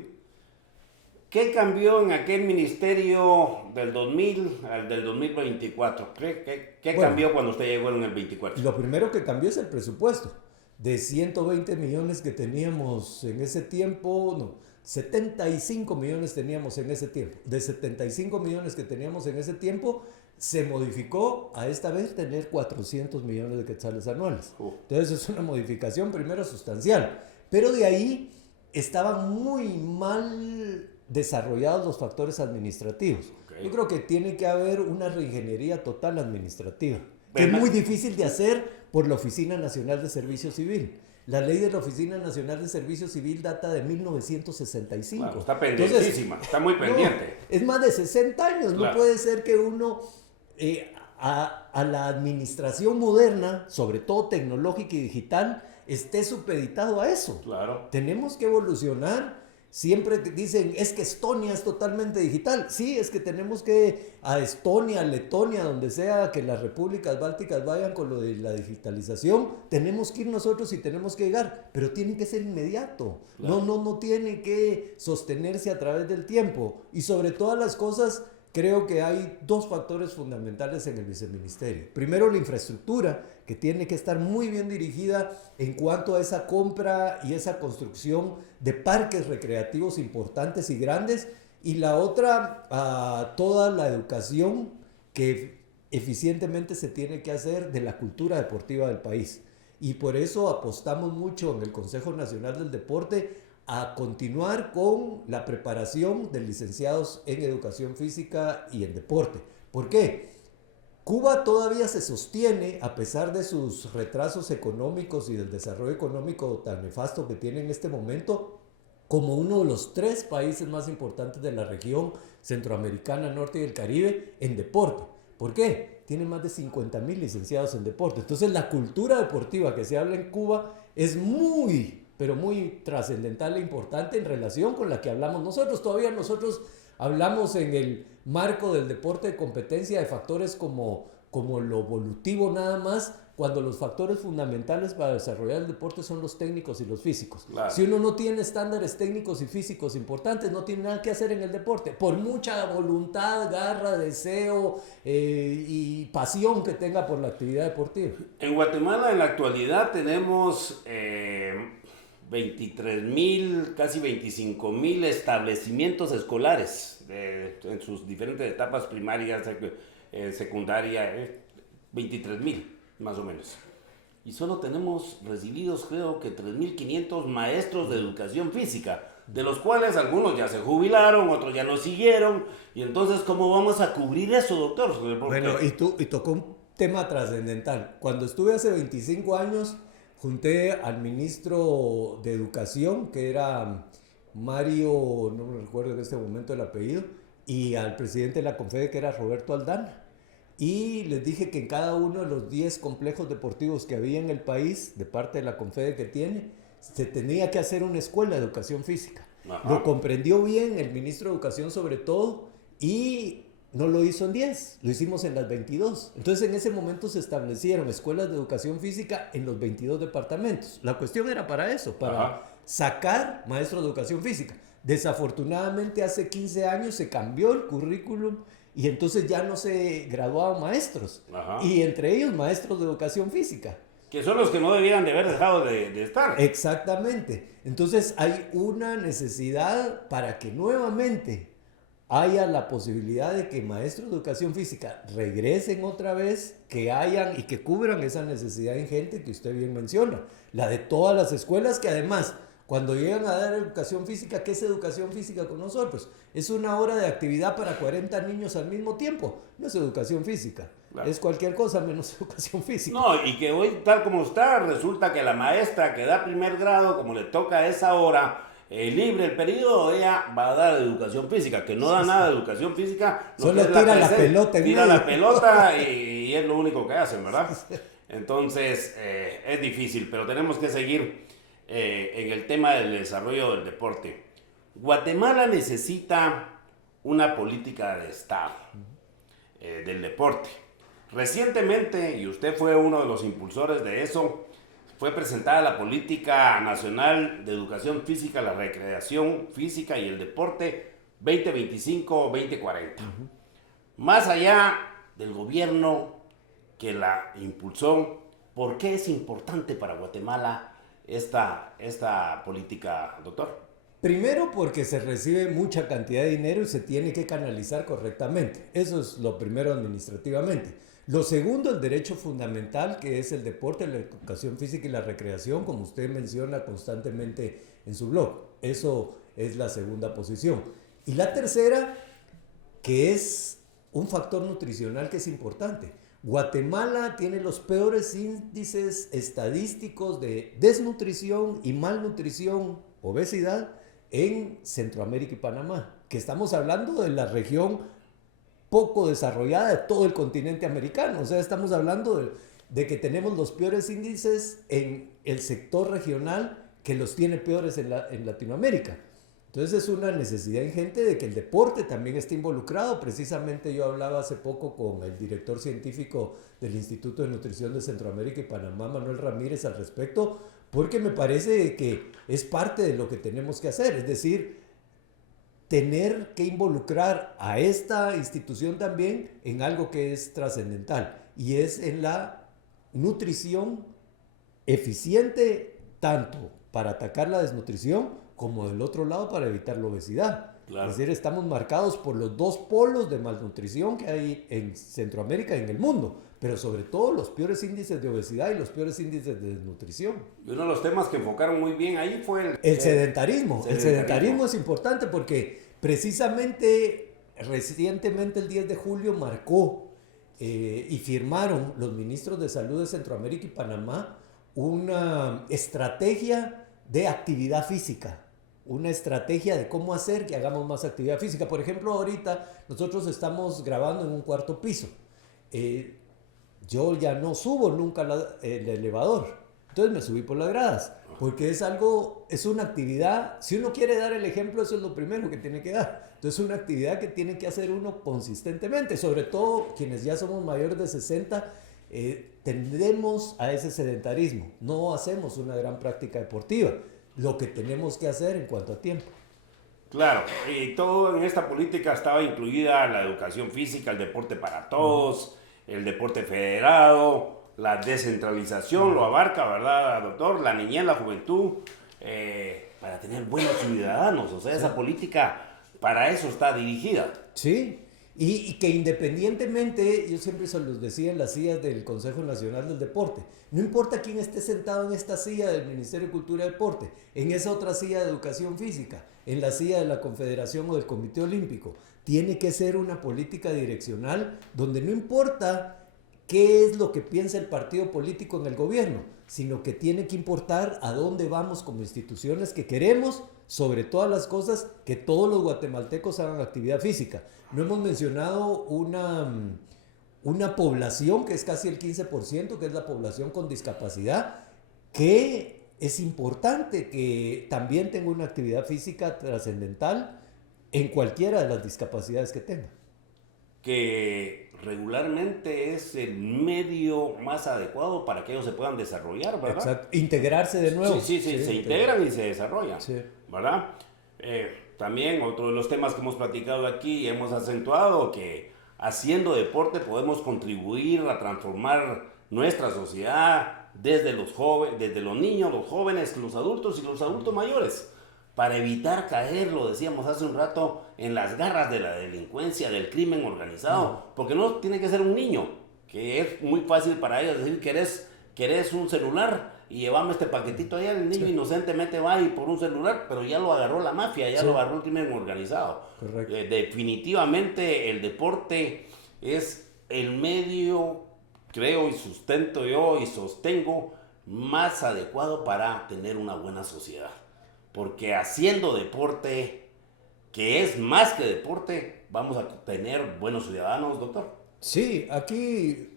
¿Qué cambió en aquel ministerio del 2000 al del 2024? ¿Qué cambió cuando usted llegó en el 24? Lo primero que cambió es el presupuesto. De 120 millones que teníamos en ese tiempo, 75 millones teníamos en ese tiempo. De 75 millones que teníamos en ese tiempo, se modificó a esta vez tener 400 millones de quetzales anuales. Entonces es una modificación primero sustancial, pero de ahí estaban muy mal desarrollados los factores administrativos. Okay. Yo creo que tiene que haber una reingeniería total administrativa, que es muy difícil de hacer por la Oficina Nacional de Servicio Civil. La ley de la Oficina Nacional de Servicio Civil data de 1965. Claro, está pendientísima, está muy pendiente. Es más de 60 años, claro. No puede ser que uno a la administración moderna, sobre todo tecnológica y digital, esté supeditado a eso. Claro. Tenemos que evolucionar. Siempre te dicen, es que Estonia es totalmente digital. Sí, es que tenemos que a Estonia, Letonia, donde sea que las repúblicas bálticas vayan con lo de la digitalización, tenemos que ir nosotros y tenemos que llegar, pero tiene que ser inmediato. Claro. No tiene que sostenerse a través del tiempo. Y sobre todas las cosas, creo que hay 2 factores fundamentales en el viceministerio. Primero, la infraestructura, que tiene que estar muy bien dirigida en cuanto a esa compra y esa construcción de parques recreativos importantes y grandes. Y la otra, toda la educación que eficientemente se tiene que hacer de la cultura deportiva del país. Y por eso apostamos mucho en el Consejo Nacional del Deporte a continuar con la preparación de licenciados en educación física y en deporte. ¿Por qué? Cuba todavía se sostiene, a pesar de sus retrasos económicos y del desarrollo económico tan nefasto que tiene en este momento, como uno de los 3 países más importantes de la región centroamericana, norte y del Caribe en deporte. ¿Por qué? Tiene más de 50,000 licenciados en deporte. Entonces la cultura deportiva que se habla en Cuba es muy, pero muy trascendental e importante en relación con la que hablamos nosotros. Todavía nosotros hablamos en el marco del deporte de competencia de factores como lo volutivo nada más, cuando los factores fundamentales para desarrollar el deporte son los técnicos y los físicos. Claro. Si uno no tiene estándares técnicos y físicos importantes, no tiene nada que hacer en el deporte. Por mucha voluntad, garra, deseo y pasión que tenga por la actividad deportiva. En Guatemala en la actualidad tenemos 23,000, casi 25,000 establecimientos escolares en sus diferentes etapas primarias, secundaria, 23,000 más o menos. Y solo tenemos recibidos creo que 3,500 maestros de educación física, de los cuales algunos ya se jubilaron, otros ya no siguieron. Y entonces, ¿cómo vamos a cubrir eso, doctor? Porque... Bueno, y tocó un tema trascendental. Cuando estuve hace 25 años, junté al ministro de Educación, que era Mario, no me recuerdo en este momento el apellido, y al presidente de la Confede, que era Roberto Aldana. Y les dije que en cada uno de los 10 complejos deportivos que había en el país, de parte de la Confede que tiene, se tenía que hacer una escuela de educación física. Ajá. Lo comprendió bien el ministro de Educación sobre todo, y no lo hizo en 10, lo hicimos en las 22. Entonces en ese momento se establecieron escuelas de educación física en los 22 departamentos. La cuestión era para eso, para Ajá. sacar maestros de educación física. Desafortunadamente hace 15 años se cambió el currículum y entonces ya no se graduaban maestros. Ajá. Y entre ellos maestros de educación física. Que son los que no debían de haber dejado de estar. Exactamente. Entonces hay una necesidad para que nuevamente haya la posibilidad de que maestros de educación física regresen otra vez, que hayan y que cubran esa necesidad ingente que usted bien menciona. La de todas las escuelas, que además, cuando llegan a dar educación física, ¿qué es educación física con nosotros? Es una hora de actividad para 40 niños al mismo tiempo. No es educación física. Claro. Es cualquier cosa menos educación física. No, y que hoy, tal como está, resulta que la maestra que da primer grado, como le toca a esa hora, libre el periodo, ella va a dar educación física, que no da nada de educación física. Solo tira la pelota. Tira la pelota y es lo único que hacen, ¿verdad? Entonces, es difícil, pero tenemos que seguir en el tema del desarrollo del deporte. Guatemala necesita una política de Estado del deporte. Recientemente, y usted fue uno de los impulsores de eso, fue presentada la Política Nacional de Educación Física, la Recreación Física y el Deporte 2025-2040. Más allá del gobierno que la impulsó, ¿por qué es importante para Guatemala esta política, doctor? Primero, porque se recibe mucha cantidad de dinero y se tiene que canalizar correctamente. Eso es lo primero administrativamente. Lo segundo, el derecho fundamental, que es el deporte, la educación física y la recreación, como usted menciona constantemente en su blog. Eso es la segunda posición. Y la tercera, que es un factor nutricional que es importante. Guatemala tiene los peores índices estadísticos de desnutrición y malnutrición, obesidad, en Centroamérica y Panamá, que estamos hablando de la región poco desarrollada de todo el continente americano. O sea, estamos hablando de que tenemos los peores índices en el sector regional, que los tiene peores en Latinoamérica. Entonces es una necesidad ingente de que el deporte también esté involucrado. Precisamente yo hablaba hace poco con el director científico del Instituto de Nutrición de Centroamérica y Panamá, Manuel Ramírez, al respecto, porque me parece que es parte de lo que tenemos que hacer. Es decir, tener que involucrar a esta institución también en algo que es trascendental, y es en la nutrición eficiente, tanto para atacar la desnutrición como del otro lado para evitar la obesidad. Claro. Es decir, estamos marcados por los dos polos de malnutrición que hay en Centroamérica y en el mundo, pero sobre todo los peores índices de obesidad y los peores índices de desnutrición. Y uno de los temas que enfocaron muy bien ahí fue el sedentarismo. El sedentarismo es importante porque precisamente recientemente el 10 de julio marcó y firmaron los ministros de salud de Centroamérica y Panamá una estrategia de actividad física. Una estrategia de cómo hacer que hagamos más actividad física. Por ejemplo, ahorita nosotros estamos grabando en un cuarto piso. Yo ya no subo nunca el elevador. Entonces me subí por las gradas. Porque es una actividad, si uno quiere dar el ejemplo, eso es lo primero que tiene que dar. Entonces es una actividad que tiene que hacer uno consistentemente. Sobre todo quienes ya somos mayores de 60 tendemos a ese sedentarismo, no hacemos una gran práctica deportiva, lo que tenemos que hacer en cuanto a tiempo. Claro, y todo en esta política estaba incluida la educación física, el deporte para todos, el deporte federado, la descentralización, lo abarca, ¿verdad, doctor? La niñez, la juventud, para tener buenos ciudadanos, o sea, esa política para eso está dirigida. Sí, y que independientemente, yo siempre se los decía en las sillas del Consejo Nacional del Deporte, no importa quién esté sentado en esta silla del Ministerio de Cultura y Deporte, en esa otra silla de Educación Física, en la silla de la Confederación o del Comité Olímpico, tiene que ser una política direccional donde no importa qué es lo que piensa el partido político en el gobierno, sino que tiene que importar a dónde vamos como instituciones que queremos, sobre todas las cosas, que todos los guatemaltecos hagan actividad física. No hemos mencionado una población que es casi el 15%, que es la población con discapacidad, que es importante que también tenga una actividad física trascendental en cualquiera de las discapacidades que tenga. Que regularmente es el medio más adecuado para que ellos se puedan desarrollar, ¿verdad? Exacto. Integrarse de nuevo. Sí, se integran y se desarrollan, sí. ¿Verdad? También otro de los temas que hemos platicado aquí, hemos acentuado que haciendo deporte podemos contribuir a transformar nuestra sociedad desde los niños, los jóvenes, los adultos y los adultos mayores, para evitar caer, lo decíamos hace un rato, en las garras de la delincuencia, del crimen organizado, porque no tiene que ser un niño, que es muy fácil para ellos decir querés un celular y llevame este paquetito allá, el niño inocentemente va y por un celular, pero ya lo agarró la mafia, ya lo agarró el crimen organizado. Correcto. Definitivamente el deporte es el medio, creo y sustento yo y sostengo, más adecuado para tener una buena sociedad. Porque haciendo deporte, que es más que deporte, vamos a tener buenos ciudadanos, doctor. Sí, aquí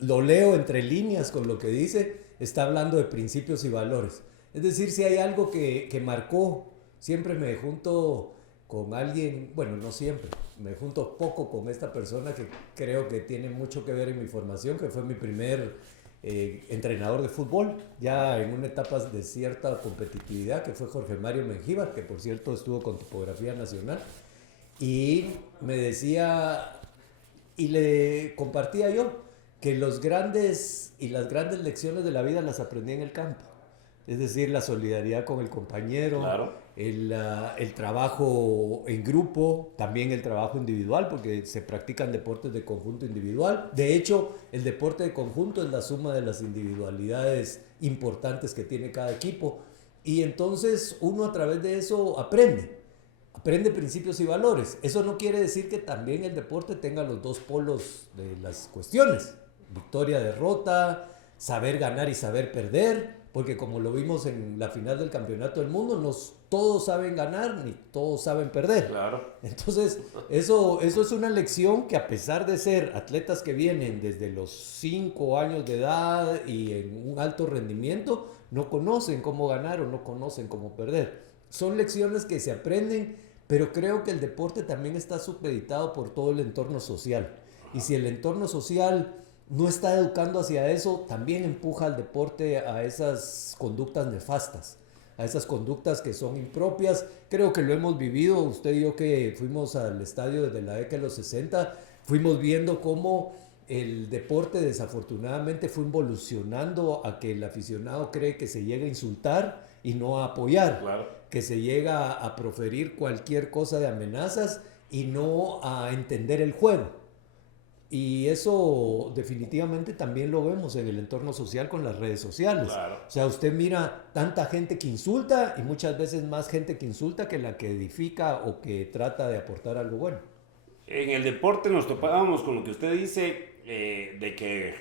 lo leo entre líneas con lo que dice, está hablando de principios y valores. Es decir, si hay algo que marcó, siempre me junto con alguien, bueno, no siempre, me junto poco con esta persona que creo que tiene mucho que ver en mi formación, que fue mi primer entrenador de fútbol, ya en una etapa de cierta competitividad, que fue Jorge Mario Mengíbar, que por cierto estuvo con Topografía Nacional, y me decía, y le compartía yo, que las grandes lecciones de la vida las aprendí en el campo. Es decir, la solidaridad con el compañero, claro. el trabajo en grupo, también el trabajo individual, porque se practican deportes de conjunto individual. De hecho, el deporte de conjunto es la suma de las individualidades importantes que tiene cada equipo. Y entonces uno a través de eso aprende principios y valores. Eso no quiere decir que también el deporte tenga los dos polos de las cuestiones. Victoria, derrota, saber ganar y saber perder, porque como lo vimos en la final del Campeonato del Mundo, no todos saben ganar ni todos saben perder. Claro. Entonces, eso es una lección que, a pesar de ser atletas que vienen desde los 5 años de edad y en un alto rendimiento, no conocen cómo ganar o no conocen cómo perder. Son lecciones que se aprenden, pero creo que el deporte también está supeditado por todo el entorno social. Y si el entorno social no está educando hacia eso, también empuja al deporte a esas conductas nefastas, a esas conductas que son impropias. Creo que lo hemos vivido, usted y yo que fuimos al estadio desde la década de los 60, fuimos viendo cómo el deporte desafortunadamente fue involucionando a que el aficionado cree que se llega a insultar y no a apoyar, Claro. que se llega a proferir cualquier cosa de amenazas y no a entender el juego. Y eso definitivamente también lo vemos en el entorno social con las redes sociales. Claro. O sea, usted mira tanta gente que insulta y muchas veces más gente que insulta que la que edifica o que trata de aportar algo bueno. En el deporte nos topábamos con lo que usted dice, de que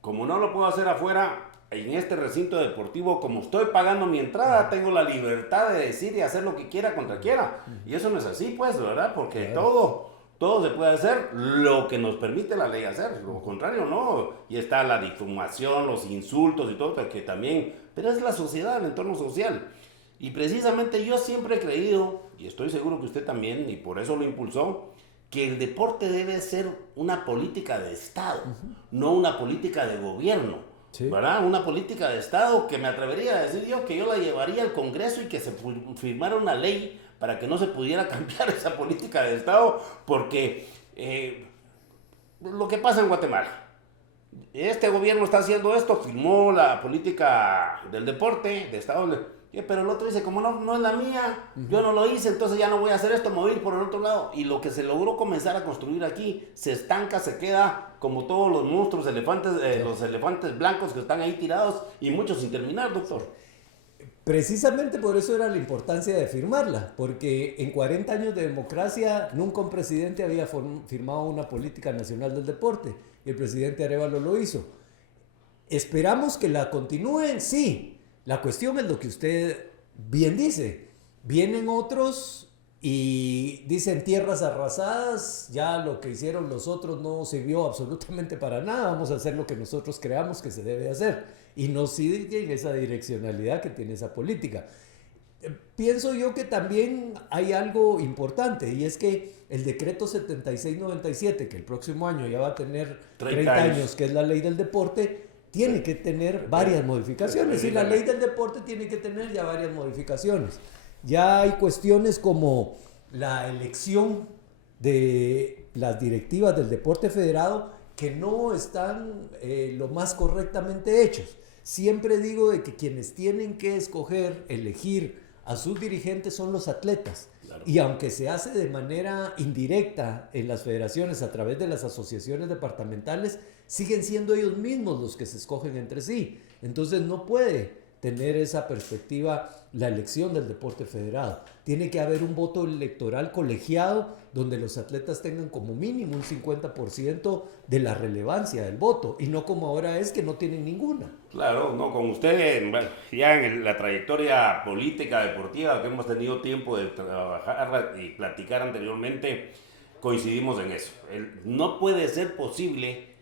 como no lo puedo hacer afuera, en este recinto deportivo, como estoy pagando mi entrada, tengo la libertad de decir y hacer lo que quiera contra quiera. Y eso no es así, pues, ¿verdad? Porque todo se puede hacer lo que nos permite la ley hacer, lo contrario no. Y está la difamación, los insultos y todo, que también, pero es la sociedad, el entorno social. Y precisamente yo siempre he creído, y estoy seguro que usted también, y por eso lo impulsó, que el deporte debe ser una política de Estado, no una política de gobierno, Sí. ¿verdad? Una política de Estado que me atrevería a decir yo que yo la llevaría al Congreso y que se firmara una ley para que no se pudiera cambiar esa política de Estado, porque lo que pasa en Guatemala, este gobierno está haciendo esto, firmó la política del deporte, de Estado, pero el otro dice, como no es la mía, yo no lo hice, entonces ya no voy a hacer esto, me voy a ir por el otro lado. Y lo que se logró comenzar a construir aquí, se estanca, se queda como todos los monstruos, los elefantes blancos que están ahí tirados y muchos sin terminar, doctor. Precisamente por eso era la importancia de firmarla, porque en 40 años de democracia nunca un presidente había firmado una política nacional del deporte, y el presidente Arévalo lo hizo. ¿Esperamos que la continúen? Sí. La cuestión es lo que usted bien dice. Vienen otros y dicen tierras arrasadas, ya lo que hicieron los otros no sirvió absolutamente para nada, vamos a hacer lo que nosotros creamos que se debe hacer. Y no sigue en esa direccionalidad que tiene esa política. Pienso yo que también hay algo importante, y es que el decreto 7697, que el próximo año ya va a tener 30 años, que es la ley del deporte, tiene que tener varias modificaciones, y la ley del deporte tiene que tener ya varias modificaciones. Ya hay cuestiones como la elección de las directivas del deporte federado que no están lo más correctamente hechos. Siempre digo de que quienes tienen que escoger, elegir a sus dirigentes son los atletas. Claro. Y aunque se hace de manera indirecta en las federaciones a través de las asociaciones departamentales, siguen siendo ellos mismos los que se escogen entre sí. Entonces no puede tener esa perspectiva la elección del deporte federado. Tiene que haber un voto electoral colegiado donde los atletas tengan como mínimo un 50% de la relevancia del voto, y no como ahora es que no tienen ninguna. Claro, no, con usted, bueno, ya en la trayectoria política, deportiva que hemos tenido tiempo de trabajar y platicar anteriormente, coincidimos en eso. No puede ser posible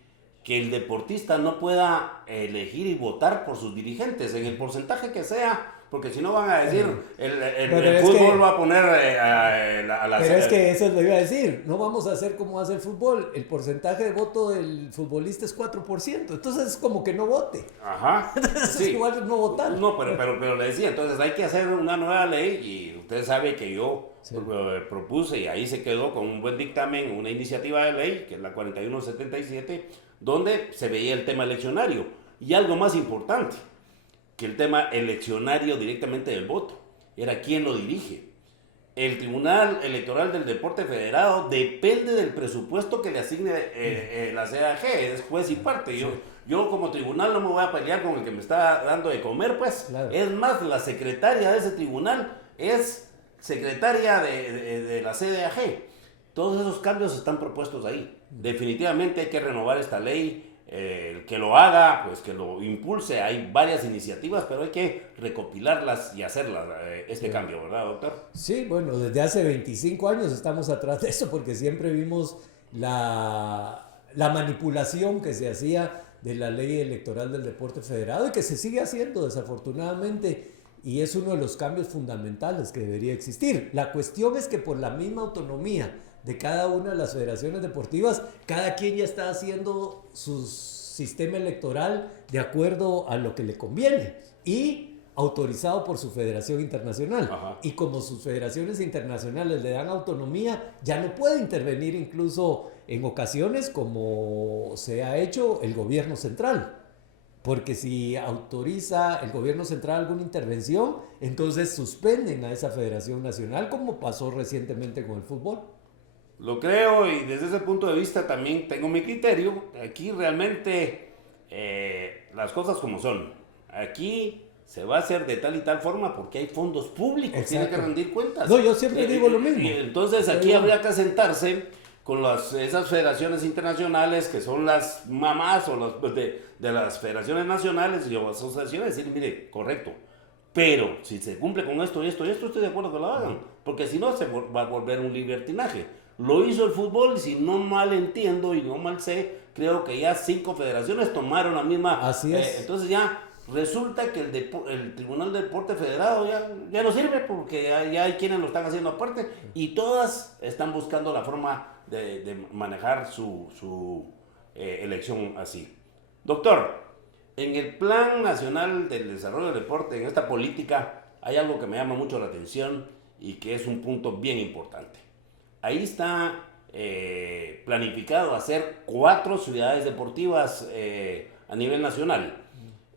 que el deportista no pueda elegir y votar por sus dirigentes en el porcentaje que sea, porque si no van a decir el fútbol va a poner a la... Pero es que eso lo iba a decir, no vamos a hacer como hace el fútbol, el porcentaje de voto del futbolista es 4%, entonces es como que no vote. Ajá. Entonces sí. Es igual no votar. No, pero le decía, entonces hay que hacer una nueva ley, y usted sabe que yo propuse, y ahí se quedó con un buen dictamen, una iniciativa de ley, que es la 4177, donde se veía el tema eleccionario, y algo más importante que el tema eleccionario directamente del voto, era quién lo dirige. El Tribunal Electoral del Deporte Federado depende del presupuesto que le asigne la CAG, es juez y parte. Yo como tribunal no me voy a pelear con el que me está dando de comer, pues. Claro. Es más, la secretaria de ese tribunal es secretaria de la CDAG. Todos esos cambios están propuestos ahí. Definitivamente hay que renovar esta ley. El que lo haga, pues que lo impulse. Hay varias iniciativas, pero hay que recopilarlas y hacerlas, cambio, ¿verdad, doctor? Sí, bueno, desde hace 25 años estamos atrás de eso, porque siempre vimos la manipulación que se hacía de la ley electoral del deporte federado, y que se sigue haciendo desafortunadamente, y es uno de los cambios fundamentales que debería existir. La cuestión es que por la misma autonomía de cada una de las federaciones deportivas, cada quien ya está haciendo su sistema electoral de acuerdo a lo que le conviene, y autorizado por su federación internacional. Ajá. Y como sus federaciones internacionales le dan autonomía, ya no puede intervenir incluso en ocasiones como se ha hecho el gobierno central. Porque si autoriza el gobierno central alguna intervención, entonces suspenden a esa federación nacional, como pasó recientemente con el fútbol. Lo creo, y desde ese punto de vista también tengo mi criterio. Aquí realmente las cosas como son. Aquí se va a hacer de tal y tal forma porque hay fondos públicos. Exacto. Tiene que rendir cuentas. No, yo siempre digo lo mismo. Entonces aquí habría que sentarse con esas federaciones internacionales que son las mamás o de las federaciones nacionales y asociaciones, y decir, mire, correcto, pero si se cumple con esto y esto y esto, estoy de acuerdo que lo hagan, porque si no se va a volver un libertinaje. Lo hizo el fútbol, y si no mal entiendo y no mal sé, creo que ya 5 federaciones tomaron la misma. Así es. Entonces ya resulta que el Tribunal de Deporte Federado ya no sirve porque ya hay quienes lo están haciendo aparte y todas están buscando la forma de manejar su elección así. Doctor, en el Plan Nacional del Desarrollo del Deporte, en esta política, hay algo que me llama mucho la atención y que es un punto bien importante. Ahí está planificado hacer 4 ciudades deportivas a nivel nacional.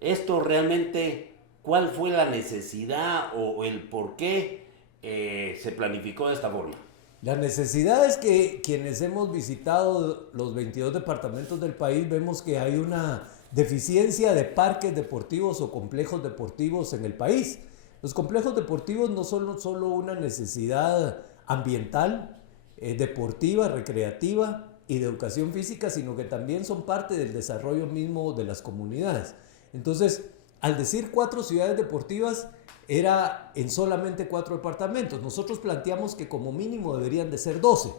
Esto realmente, ¿cuál fue la necesidad o el por qué se planificó de esta forma? La necesidad es que quienes hemos visitado los 22 departamentos del país vemos que hay una deficiencia de parques deportivos o complejos deportivos en el país. Los complejos deportivos no son solo una necesidad ambiental, deportiva, recreativa y de educación física, sino que también son parte del desarrollo mismo de las comunidades. Entonces, al decir 4 ciudades deportivas, era en solamente 4 departamentos. Nosotros planteamos que como mínimo deberían de ser 12,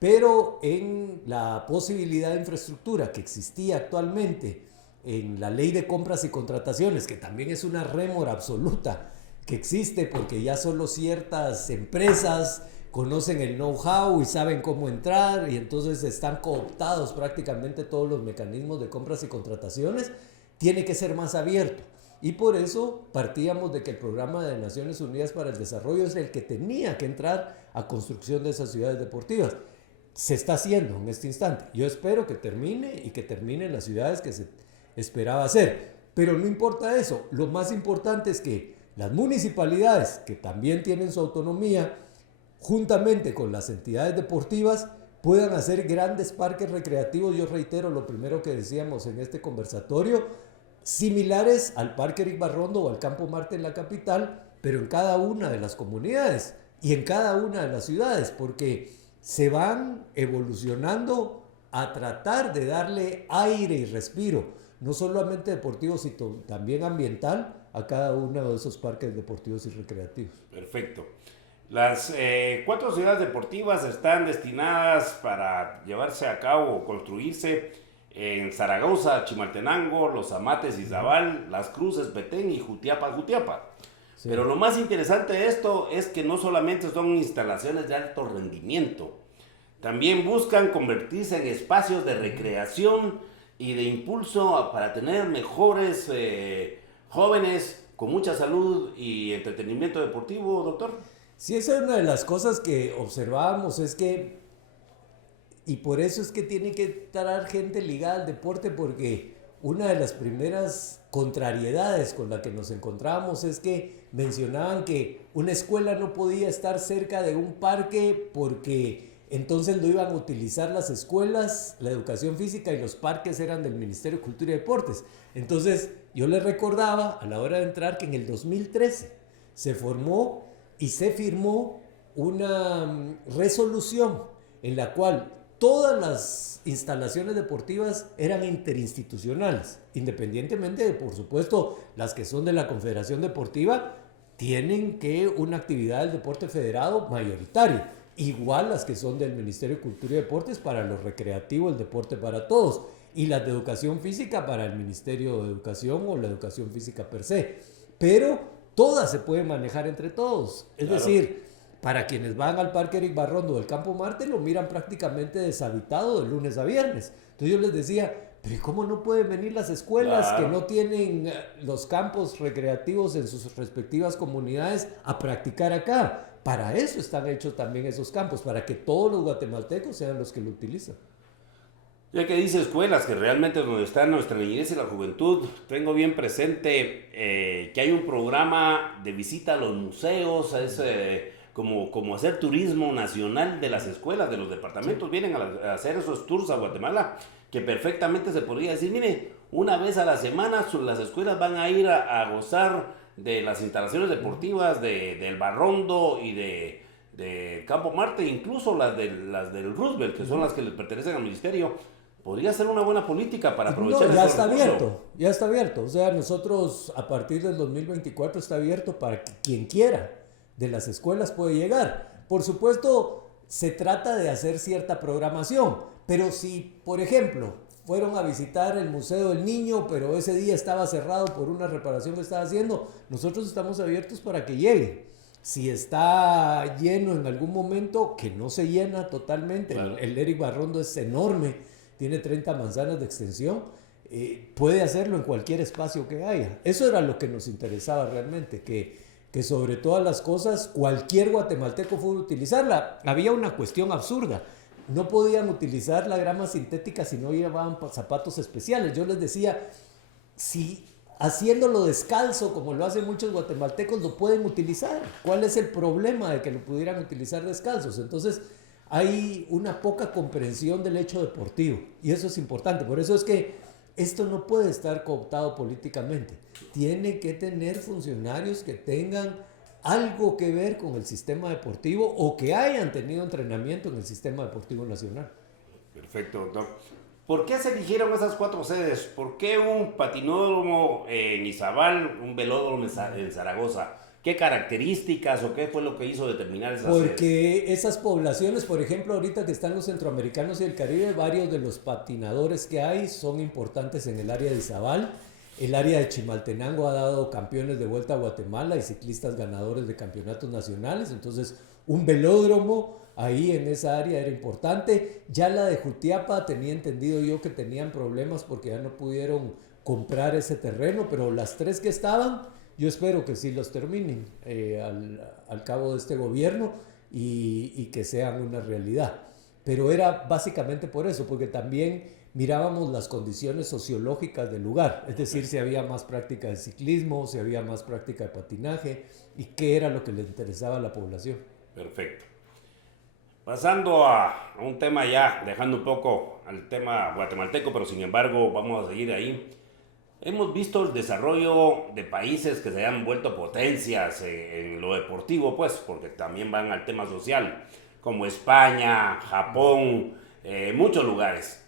pero en la posibilidad de infraestructura que existía actualmente en la ley de compras y contrataciones, que también es una rémora absoluta que existe porque ya solo ciertas empresas conocen el know-how y saben cómo entrar y entonces están cooptados prácticamente todos los mecanismos de compras y contrataciones, tiene que ser más abierto. Y por eso partíamos de que el Programa de Naciones Unidas para el Desarrollo es el que tenía que entrar a construcción de esas ciudades deportivas. Se está haciendo en este instante. Yo espero que termine y que termine en las ciudades que se esperaba hacer. Pero no importa eso. Lo más importante es que las municipalidades, que también tienen su autonomía, juntamente con las entidades deportivas, puedan hacer grandes parques recreativos. Yo reitero lo primero que decíamos en este conversatorio, similares al Parque Eric Barrondo o al Campo Marte en la capital, pero en cada una de las comunidades y en cada una de las ciudades, porque se van evolucionando a tratar de darle aire y respiro, no solamente deportivo, sino también ambiental, a cada uno de esos parques deportivos y recreativos. Perfecto. Las 4 ciudades deportivas están destinadas para llevarse a cabo o construirse en Zaragoza, Chimaltenango, Los Amates, Izabal, Las Cruces, Petén y Jutiapa. Sí. Pero lo más interesante de esto es que no solamente son instalaciones de alto rendimiento, también buscan convertirse en espacios de recreación y de impulso para tener mejores jóvenes con mucha salud y entretenimiento deportivo, doctor. Sí, esa es una de las cosas que observábamos, es que y por eso es que tiene que estar gente ligada al deporte, porque una de las primeras contrariedades con la que nos encontrábamos es que mencionaban que una escuela no podía estar cerca de un parque porque entonces lo iban a utilizar las escuelas, la educación física, y los parques eran del Ministerio de Cultura y Deportes. Entonces yo les recordaba a la hora de entrar que en el 2013 se formó y se firmó una resolución en la cual todas las instalaciones deportivas eran interinstitucionales, independientemente de, por supuesto, las que son de la Confederación Deportiva, tienen que una actividad del deporte federado mayoritaria, igual las que son del Ministerio de Cultura y Deportes para lo recreativo, el deporte para todos, y las de educación física para el Ministerio de Educación o la educación física per se, pero todas se pueden manejar entre todos, es decir, para quienes van al Parque Eric Barrondo del Campo Marte, lo miran prácticamente deshabitado de lunes a viernes. Entonces yo les decía, pero ¿cómo no pueden venir las escuelas que no tienen los campos recreativos en sus respectivas comunidades a practicar acá? Para eso están hechos también esos campos, para que todos los guatemaltecos sean los que lo utilizan. Ya que dice escuelas, que realmente es donde está nuestra niñez y la juventud, tengo bien presente que hay un programa de visita a los museos, como hacer turismo nacional de las escuelas, de los departamentos, vienen a hacer esos tours a Guatemala, que perfectamente se podría decir, mire, una vez a la semana las escuelas van a ir a gozar de las instalaciones deportivas del Barrondo y de Campo Marte, incluso las del Roosevelt, que son las que les pertenecen al ministerio. Podría ser una buena política para aprovechar. No, ya está abierto, ya está abierto. O sea, nosotros a partir del 2024 está abierto para que quien quiera de las escuelas puede llegar. Por supuesto, se trata de hacer cierta programación, pero si, por ejemplo, fueron a visitar el Museo del Niño, pero ese día estaba cerrado por una reparación que estaba haciendo. Nosotros estamos abiertos para que lleguen. Si está lleno en algún momento, que no se llena totalmente, claro. El Eric Barrondo es enorme, tiene 30 manzanas de extensión, puede hacerlo en cualquier espacio que haya. Eso era lo que nos interesaba realmente, que sobre todas las cosas cualquier guatemalteco pudo utilizarla. Había una cuestión absurda. No podían utilizar la grama sintética si no llevaban zapatos especiales. Yo les decía, si haciéndolo descalzo, como lo hacen muchos guatemaltecos, lo pueden utilizar. ¿Cuál es el problema de que lo pudieran utilizar descalzos? Entonces, hay una poca comprensión del hecho deportivo. Y eso es importante. Por eso es que esto no puede estar cooptado políticamente. Tiene que tener funcionarios que tengan algo que ver con el sistema deportivo o que hayan tenido entrenamiento en el sistema deportivo nacional. Perfecto, doctor. ¿Por qué se eligieron esas 4 sedes? ¿Por qué un patinódromo en Izabal, un velódromo en Zaragoza? ¿Qué características o qué fue lo que hizo determinar esas sedes? Porque esas poblaciones, por ejemplo, ahorita que están los centroamericanos y el Caribe, varios de los patinadores que hay son importantes en el área de Izabal. El área de Chimaltenango ha dado campeones de Vuelta a Guatemala y ciclistas ganadores de campeonatos nacionales. Entonces, un velódromo ahí en esa área era importante. Ya la de Jutiapa tenía entendido yo que tenían problemas porque ya no pudieron comprar ese terreno, pero las 3 que estaban, yo espero que sí los terminen al cabo de este gobierno y que sean una realidad. Pero era básicamente por eso, porque también mirábamos las condiciones sociológicas del lugar, es decir, si había más práctica de ciclismo, si había más práctica de patinaje y qué era lo que le interesaba a la población. Perfecto. Pasando a un tema ya, dejando un poco al tema guatemalteco, pero sin embargo vamos a seguir ahí. Hemos visto el desarrollo de países que se han vuelto potencias en lo deportivo, pues, porque también van al tema social, como España, Japón, muchos lugares.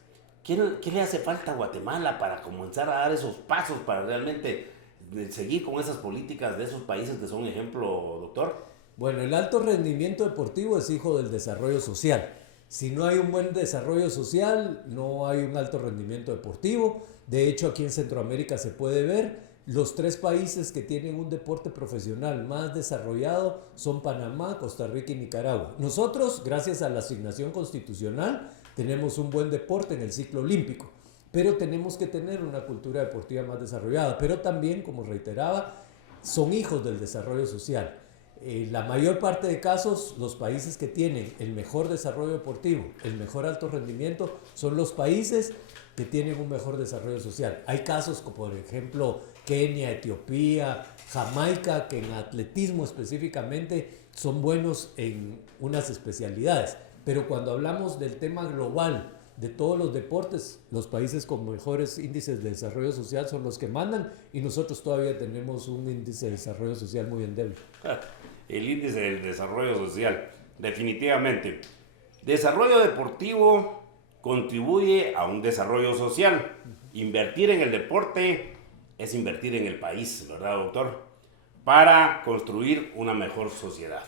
¿Qué le hace falta a Guatemala para comenzar a dar esos pasos, para realmente seguir con esas políticas de esos países que son ejemplo, doctor? Bueno, el alto rendimiento deportivo es hijo del desarrollo social. Si no hay un buen desarrollo social, no hay un alto rendimiento deportivo. De hecho, aquí en Centroamérica se puede ver, los 3 países que tienen un deporte profesional más desarrollado son Panamá, Costa Rica y Nicaragua. Nosotros, gracias a la asignación constitucional, tenemos un buen deporte en el ciclo olímpico, pero tenemos que tener una cultura deportiva más desarrollada. Pero también, como reiteraba, son hijos del desarrollo social. La mayor parte de casos, los países que tienen el mejor desarrollo deportivo, el mejor alto rendimiento, son los países que tienen un mejor desarrollo social. Hay casos como, por ejemplo, Kenia, Etiopía, Jamaica, que en atletismo específicamente son buenos en unas especialidades. Pero cuando hablamos del tema global de todos los deportes, los países con mejores índices de desarrollo social son los que mandan y nosotros todavía tenemos un índice de desarrollo social muy endeble. El índice del desarrollo social, definitivamente. Desarrollo deportivo contribuye a un desarrollo social. Invertir en el deporte es invertir en el país, ¿verdad, doctor? Para construir una mejor sociedad.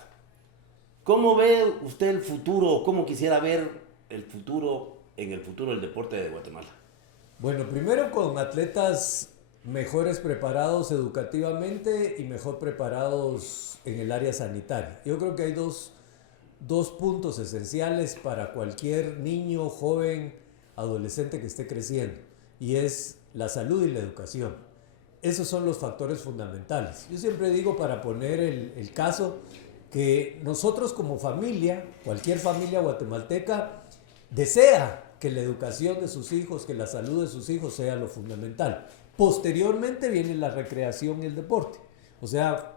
¿Cómo ve usted el futuro? ¿Cómo quisiera ver el futuro del deporte de Guatemala? Bueno, primero con atletas mejores preparados educativamente y mejor preparados en el área sanitaria. Yo creo que hay dos puntos esenciales para cualquier niño, joven, adolescente que esté creciendo, y es la salud y la educación. Esos son los factores fundamentales. Yo siempre digo, para poner el caso, que nosotros como familia, cualquier familia guatemalteca, desea que la educación de sus hijos, que la salud de sus hijos sea lo fundamental. Posteriormente viene la recreación y el deporte. O sea,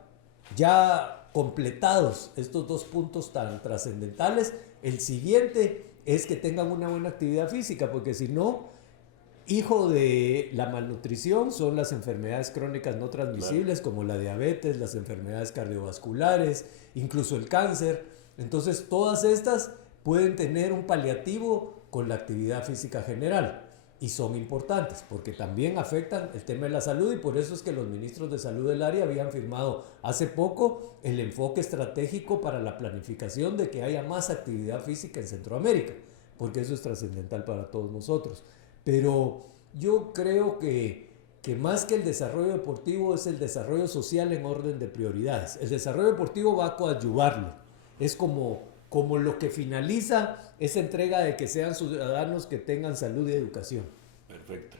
ya completados estos 2 puntos tan trascendentales, el siguiente es que tengan una buena actividad física, porque si no, hijo de la malnutrición son las enfermedades crónicas no transmisibles, claro, como la diabetes, las enfermedades cardiovasculares, incluso el cáncer. Entonces, todas estas pueden tener un paliativo con la actividad física general. Y son importantes porque también afectan el tema de la salud, y por eso es que los ministros de salud del área habían firmado hace poco el enfoque estratégico para la planificación de que haya más actividad física en Centroamérica, porque eso es trascendental para todos nosotros. pero yo creo que más que el desarrollo deportivo es el desarrollo social en orden de prioridades. El desarrollo deportivo va a coadyuvarlo. Es como lo que finaliza esa entrega de que sean ciudadanos que tengan salud y educación. Perfecto.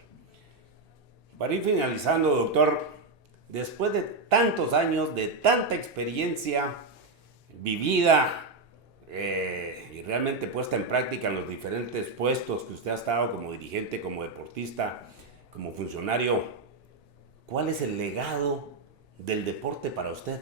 Para ir finalizando, doctor, después de tantos años, de tanta experiencia vivida y realmente puesta en práctica en los diferentes puestos que usted ha estado como dirigente, como deportista, como funcionario, ¿cuál es el legado del deporte para usted?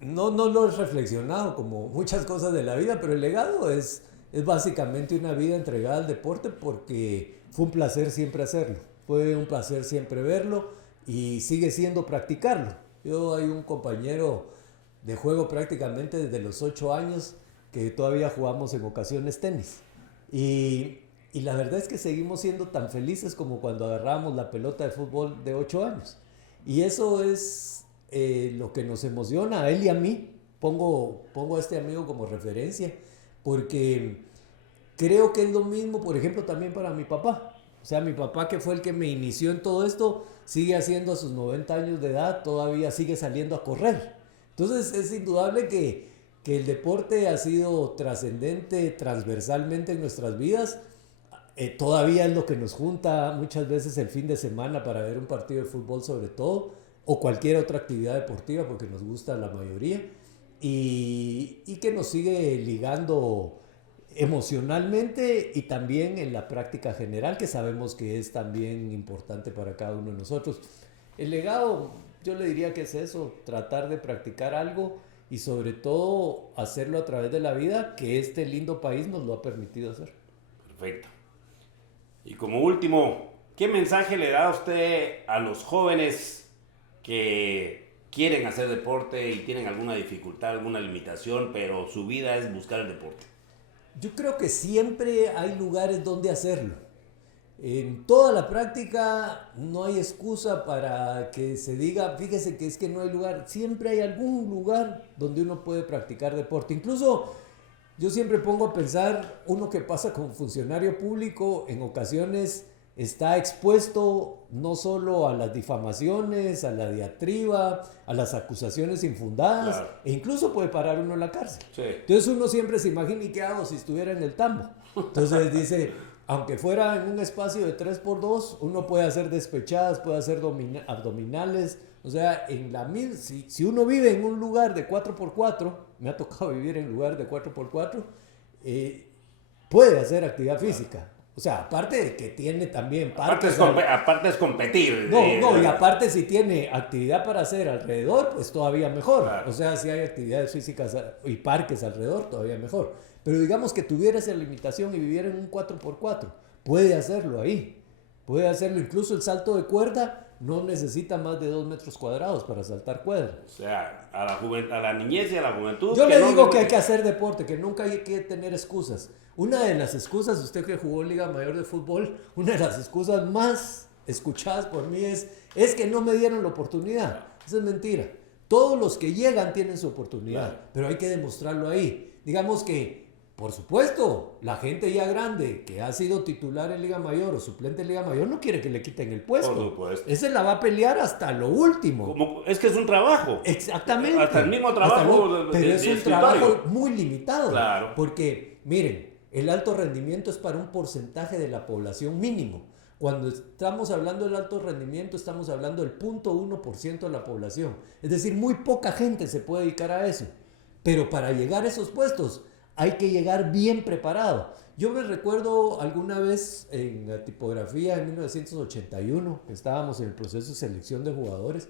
No lo he reflexionado como muchas cosas de la vida, pero el legado es básicamente una vida entregada al deporte porque fue un placer siempre hacerlo, fue un placer siempre verlo y sigue siendo practicarlo. Yo hay un compañero de juego prácticamente desde los 8 años que todavía jugamos en ocasiones tenis y la verdad es que seguimos siendo tan felices como cuando agarrábamos la pelota de fútbol de 8 años y eso es lo que nos emociona a él y a mí. Pongo a este amigo como referencia porque creo que es lo mismo, por ejemplo, también para mi papá. O sea, mi papá, que fue el que me inició en todo esto, sigue haciendo a sus 90 años de edad, todavía sigue saliendo a correr. Entonces es indudable que el deporte ha sido trascendente transversalmente en nuestras vidas. Todavía es lo que nos junta muchas veces el fin de semana para ver un partido de fútbol sobre todo, o cualquier otra actividad deportiva porque nos gusta la mayoría, y que nos sigue ligando emocionalmente y también en la práctica general, que sabemos que es también importante para cada uno de nosotros. El legado, yo le diría que es eso, tratar de practicar algo y sobre todo hacerlo a través de la vida, que este lindo país nos lo ha permitido hacer. Perfecto. Y como último, ¿qué mensaje le da usted a los jóvenes que quieren hacer deporte y tienen alguna dificultad, alguna limitación, pero su vida es buscar el deporte? Yo creo que siempre hay lugares donde hacerlo. En toda la práctica no hay excusa para que se diga, fíjese que es que no hay lugar. Siempre hay algún lugar donde uno puede practicar deporte. Incluso yo siempre pongo a pensar, uno que pasa como funcionario público en ocasiones está expuesto no solo a las difamaciones, a la diatriba, a las acusaciones infundadas, Claro. e incluso puede parar uno en la cárcel. Sí. Entonces uno siempre se imagina, ¿y qué hago si estuviera en el tambo? Entonces dice, aunque fuera en un espacio de 3x2, uno puede hacer despechadas, puede hacer abdominales. O sea, si uno vive en un lugar de 4x4, me ha tocado vivir en lugar de 4x4, puede hacer actividad física. O sea, aparte de que tiene también parques... Aparte es competir. Y aparte si tiene actividad para hacer alrededor, pues todavía mejor. Claro. O sea, si hay actividades físicas y parques alrededor, todavía mejor. Pero digamos que tuviera esa limitación y viviera en un 4x4, puede hacerlo ahí. Puede hacerlo, incluso el salto de cuerda no necesita más de 2 metros cuadrados para saltar cuerda. O sea, a la niñez y a la juventud. Yo le digo que hay que hacer deporte, que nunca hay que tener excusas. Una de las excusas, usted que jugó Liga Mayor de Fútbol, una de las excusas más escuchadas por mí es que no me dieron la oportunidad. Eso es mentira. Todos los que llegan tienen su oportunidad, Claro. pero hay que demostrarlo ahí. Digamos que, por supuesto, la gente ya grande que ha sido titular en Liga Mayor o suplente en Liga Mayor no quiere que le quiten el puesto. Por supuesto. Ese la va a pelear hasta lo último. Es que es un trabajo. Exactamente. Hasta el mismo trabajo. Pero es un trabajo muy limitado. Claro. Porque, miren, el alto rendimiento es para un porcentaje de la población mínimo. Cuando estamos hablando del alto rendimiento, estamos hablando del 0.1% de la población. Es decir, muy poca gente se puede dedicar a eso. Pero para llegar a esos puestos hay que llegar bien preparado. Yo me recuerdo alguna vez en la tipografía en 1981, que estábamos en el proceso de selección de jugadores,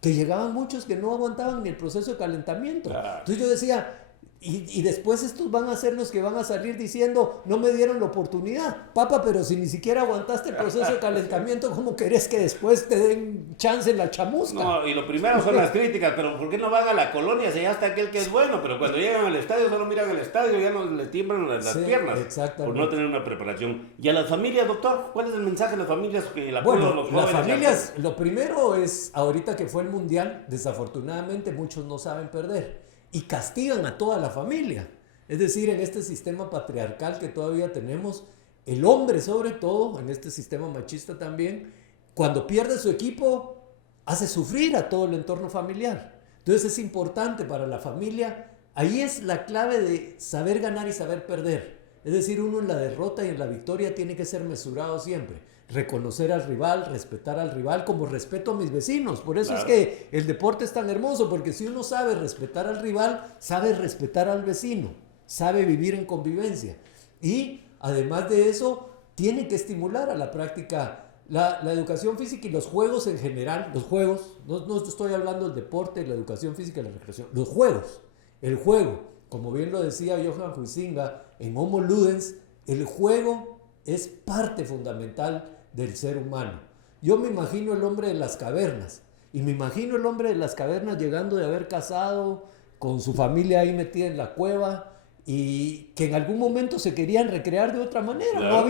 que llegaban muchos que no aguantaban ni el proceso de calentamiento. Claro. Entonces yo decía, y después estos van a ser los que van a salir diciendo, no me dieron la oportunidad. Papá, pero si ni siquiera aguantaste el proceso de calentamiento, ¿cómo querés que después te den chance en la chamusca? No, y lo primero son las críticas, pero ¿por qué no van a la colonia si ya está aquel que es bueno? Pero cuando llegan al estadio solo miran el estadio, ya no les tiemblan las Sí, piernas exactamente. por no tener una preparación. ¿Y a las familias, doctor? ¿Cuál es el mensaje de las familias que el apoyo Bueno, de los jóvenes? las familias, lo primero es, ahorita que fue el Mundial, desafortunadamente muchos no saben perder y castigan a toda la familia. Es decir, en este sistema patriarcal que todavía tenemos, el hombre sobre todo, en este sistema machista también, cuando pierde su equipo, hace sufrir a todo el entorno familiar. Entonces es importante para la familia, ahí es la clave de saber ganar y saber perder. Es decir, uno en la derrota y en la victoria tiene que ser mesurado siempre. Reconocer al rival, respetar al rival, como respeto a mis vecinos. Por eso Claro. es que el deporte es tan hermoso, porque si uno sabe respetar al rival, sabe respetar al vecino, sabe vivir en convivencia. Y además de eso, tiene que estimular a la práctica la educación física y los juegos en general. Los juegos, no estoy hablando del deporte, la educación física y la recreación. Los juegos, el juego, como bien lo decía Johan Huizinga en Homo Ludens, el juego es parte fundamental del ser humano. Yo me imagino el hombre de las cavernas, y me imagino el hombre de las cavernas llegando de haber cazado con su familia ahí metida en la cueva, y que en algún momento se querían recrear de otra manera. Claro.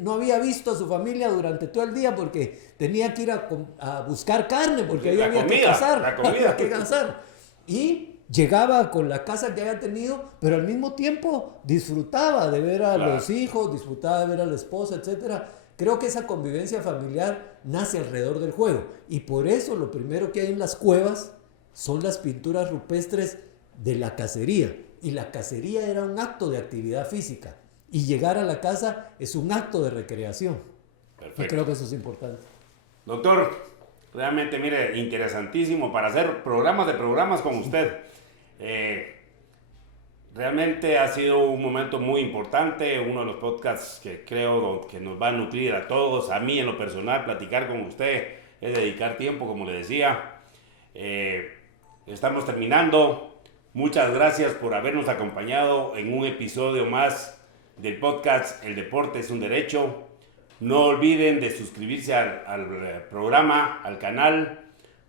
No había visto a su familia durante todo el día porque tenía que ir a buscar carne, porque ahí La había que comida, cazar. la comida. Había que cazar. Y llegaba con la casa que había tenido, pero al mismo tiempo disfrutaba de ver a Claro. los hijos, disfrutaba de ver a la esposa, etc. Creo que esa convivencia familiar nace alrededor del juego. Y por eso lo primero que hay en las cuevas son las pinturas rupestres de la cacería. Y la cacería era un acto de actividad física. Y llegar a la casa es un acto de recreación. Perfecto. Y creo que eso es importante. Doctor, realmente, mire, interesantísimo para hacer programas con usted. Realmente ha sido un momento muy importante, uno de los podcasts que creo que nos va a nutrir a todos. A mí en lo personal, platicar con usted es dedicar tiempo, como le decía. Estamos terminando. Muchas gracias por habernos acompañado en un episodio más del podcast El Deporte es un Derecho. No olviden de suscribirse al programa, al canal,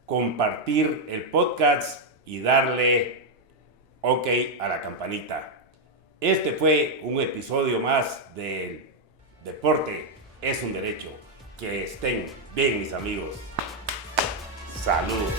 compartir el podcast y darle OK a la campanita. Este fue un episodio más del Deporte es un Derecho. Que estén bien, mis amigos. Saludos.